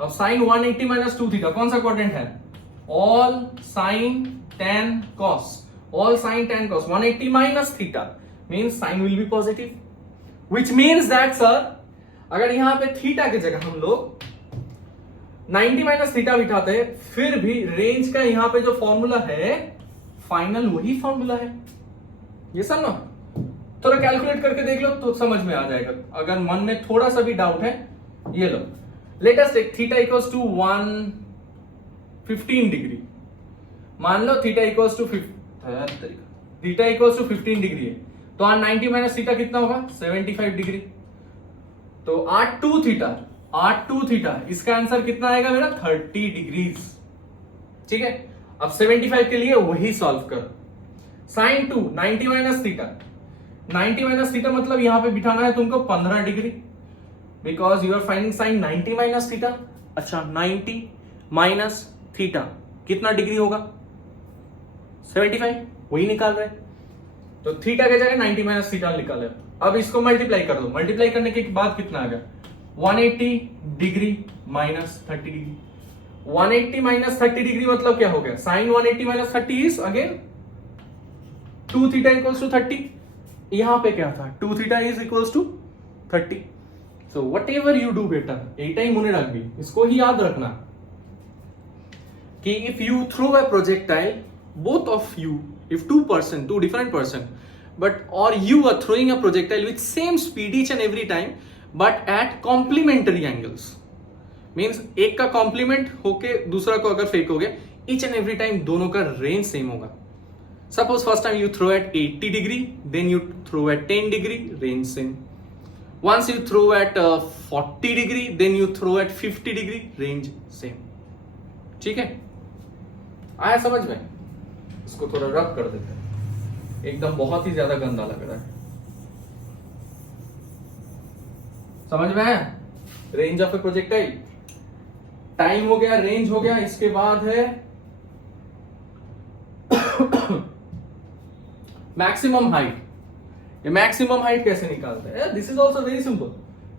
अब साइन 180 माइनस 2 थीटा कौन सा क्वाड्रेंट है? All sine tan cos, all sin tan cos 180 minus theta means sin will be positive, which means that sir अगर यहां पे थीटा की जगह हम लोग 90 माइनस थीटा बिठाते हैं, फिर भी रेंज का यहां पे जो फॉर्मूला है फाइनल वही फॉर्मूला है। ये सर ना थोड़ा कैलकुलेट करके देख लो तो समझ में आ जाएगा। अगर मन में थोड़ा सा भी डाउट है, ये लो, let us take theta equals to 115 degree. मान लो थीटा इक्वल्स टू 15 डिग्री है, तो 90 माइनस थीटा कितना होगा 75 डिग्री। तो 8 थीटा इसका आंसर कितना आएगा मेरा 30 डिग्रीज, ठीक है। अब 75 के लिए वही सॉल्व करो। Sine 2 90 minus theta, 90 minus theta मतलब यहां पे बिठाना है तुमको 15 degree, because you are finding sine 90 minus theta. अच्छा 90 माइनस थीटा कितना डिग्री होगा 75, वही निकाल रहे। तो थीटा के जगह 90 माइनस थीटा निकाले। अब इसको मल्टीप्लाई कर दो, मल्टीप्लाई करने के बाद कितना आ गया 180 degree minus 30 degree. 180 minus 30 degree मतलब क्या हो गया, sine 180 minus 30 is again 2 theta equals to 30। यहां पे क्या था 2 theta is equals to 30। So whatever you do बेटा, एटाई मुने रखबी, इसको ही याद रखना कि if you throw a projectile, both of you, if two different person, but or you are throwing a projectile with same speed each and every time but at complementary angles, means एक का complement होके दूसरा को अगर फेंकोगे each and every time दोनों का range same होगा। Suppose first time you throw at 80 degree, then you throw at 10 degree, range same. Once you throw at 40 degree, then you throw at 50 degree, range same. ठीक है, आया समझ में? इसको थोड़ा रब कर देते हैं, एकदम बहुत ही ज्यादा गंदा लग रहा है। समझ में आया? Range of a projectile, time हो गया, रेंज हो गया, इसके बाद है मैक्सिमम हाइट। ये मैक्सिमम हाइट कैसे निकालते हैं? This is also very simple.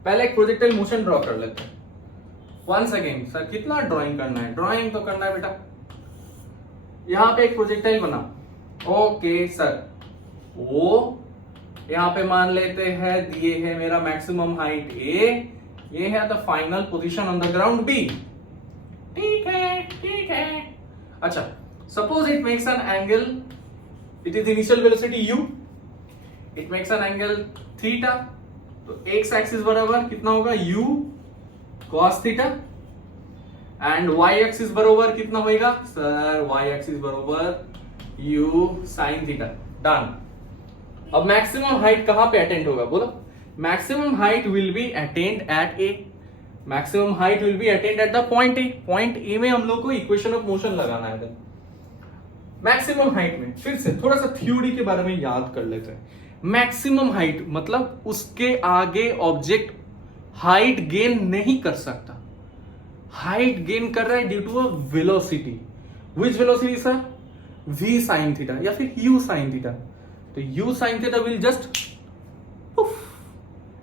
पहले एक प्रोजेक्टाइल मोशन ड्रॉ कर लेते हैं। वंस अगेन सर कितना ड्राइंग करना है? ड्राइंग तो करना है बेटा। यहां पे एक प्रोजेक्टाइल बना, ओके सर, वो यहां पे मान लेते हैं दिए है मेरा मैक्सिमम हाइट ए, ये है the final position on the ground B. ठीक है, ठीक है। अच्छा, suppose it makes an angle, it is initial velocity u, it makes an angle theta, तो एक्स एक्सिस बराबर कितना होगा u cos theta, and y axis बराबर कितना होगा सर? y एक्सिस बराबर u sin थीटा। डन। अब मैक्सिमम हाइट कहां पे अटेंड होगा बोलो? Maximum height will be attend at A, maximum height will be attend at the point A. Point A में हम लोग को इक्वेशन ऑफ मोशन लगाना है। मैक्सिमम हाइट में फिर से थोड़ा सा थ्योरी के बारे में याद कर लेते हैं। मैक्सिमम हाइट मतलब उसके आगे ऑब्जेक्ट हाइट गेन नहीं कर सकता। हाइट गेन कर रहा है due to a velocity. Which velocity sir? v sin theta या फिर u sin थीटा। तो u sin theta will just,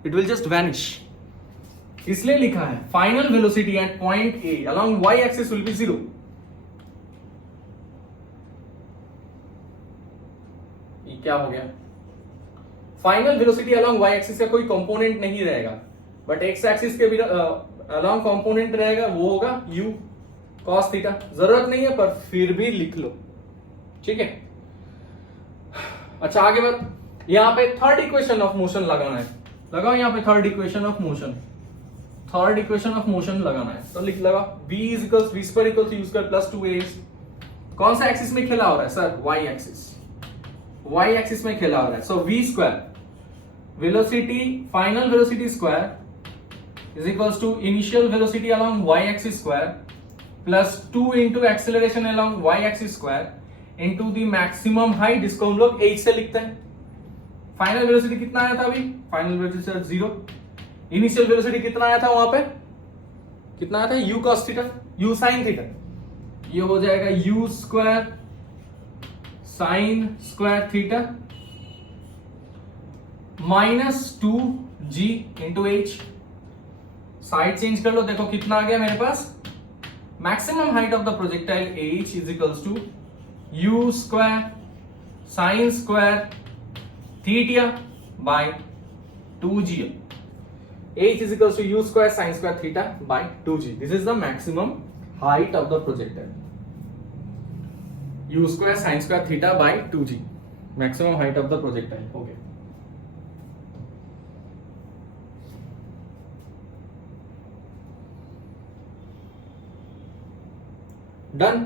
it will just vanish. इसलिए लिखा है final velocity at point A along y axis will be 0। ये क्या हो गया? Final velocity along y axis का कोई कंपोनेंट नहीं रहेगा, बट x एक्सिस के भी अलोंग कंपोनेंट रहेगा, वो होगा u cos थीटा। जरूरत नहीं है पर फिर भी लिख लो, ठीक है। अच्छा आगे बढ़, यहां पे थर्ड इक्वेशन ऑफ मोशन लगाना है। लगाओ यहां पे third equation of motion, third equation of motion लगाना है तो लिख लगा v is equals v square equals u square plus 2a। कौन सा एक्सिस में खेला हो रहा है sir? y axis, y axis में खेला हो रहा है। So v square velocity, final velocity square is equals to initial velocity along y axis square plus 2 into acceleration along y axis square into the maximum height, जिसको हम लोग h से लिखते हैं। फाइनल वेलोसिटी कितना आया था अभी? Final velocity 0। इनिशियल वेलोसिटी कितना आया था वहां पे? कितना आया था? u cos theta, u sin theta. ये हो जाएगा u square sine square theta minus 2g into h। Side change कर लो, देखो कितना आ गया मेरे पास? Maximum height of the projectile h is equals to u square sine square theta by 2g। h is equals to u square sin square theta by 2g. This is the maximum height of the projectile. u square sin square theta by 2g. Maximum height of the projectile. Okay. Done.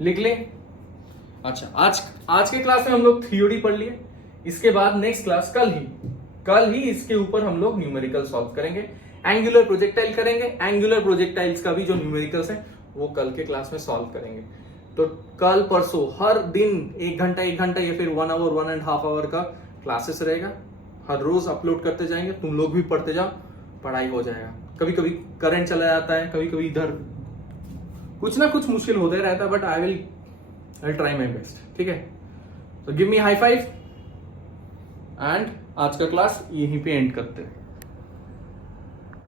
लिख ले। अच्छा आज के class में हम लोग theory पढ़ लिए। इसके बाद नेक्स्ट क्लास कल ही इसके ऊपर हम लोग न्यूमेरिकल सॉल्व करेंगे, एंगुलर प्रोजेक्टाइल करेंगे। एंगुलर प्रोजेक्टाइल्स का भी जो न्यूमेरिकल्स है वो कल के क्लास में सॉल्व करेंगे। तो कल परसों हर दिन 1 घंटा या फिर 1 आवर 1.5 आवर का क्लासेस रहेगा। हर रोज अपलोड करते जाएंगे, तुम लोग भी पढ़ते जाओ, पढ़ाई हो जाएगा। कभी कभी करंट चला जाता है, कभी कभी इधर कुछ ना कुछ मुश्किल होते रहता है, but I will try my best. ठीक है, तो give me high five and आज का क्लास यहीं पे एंड करते हैं।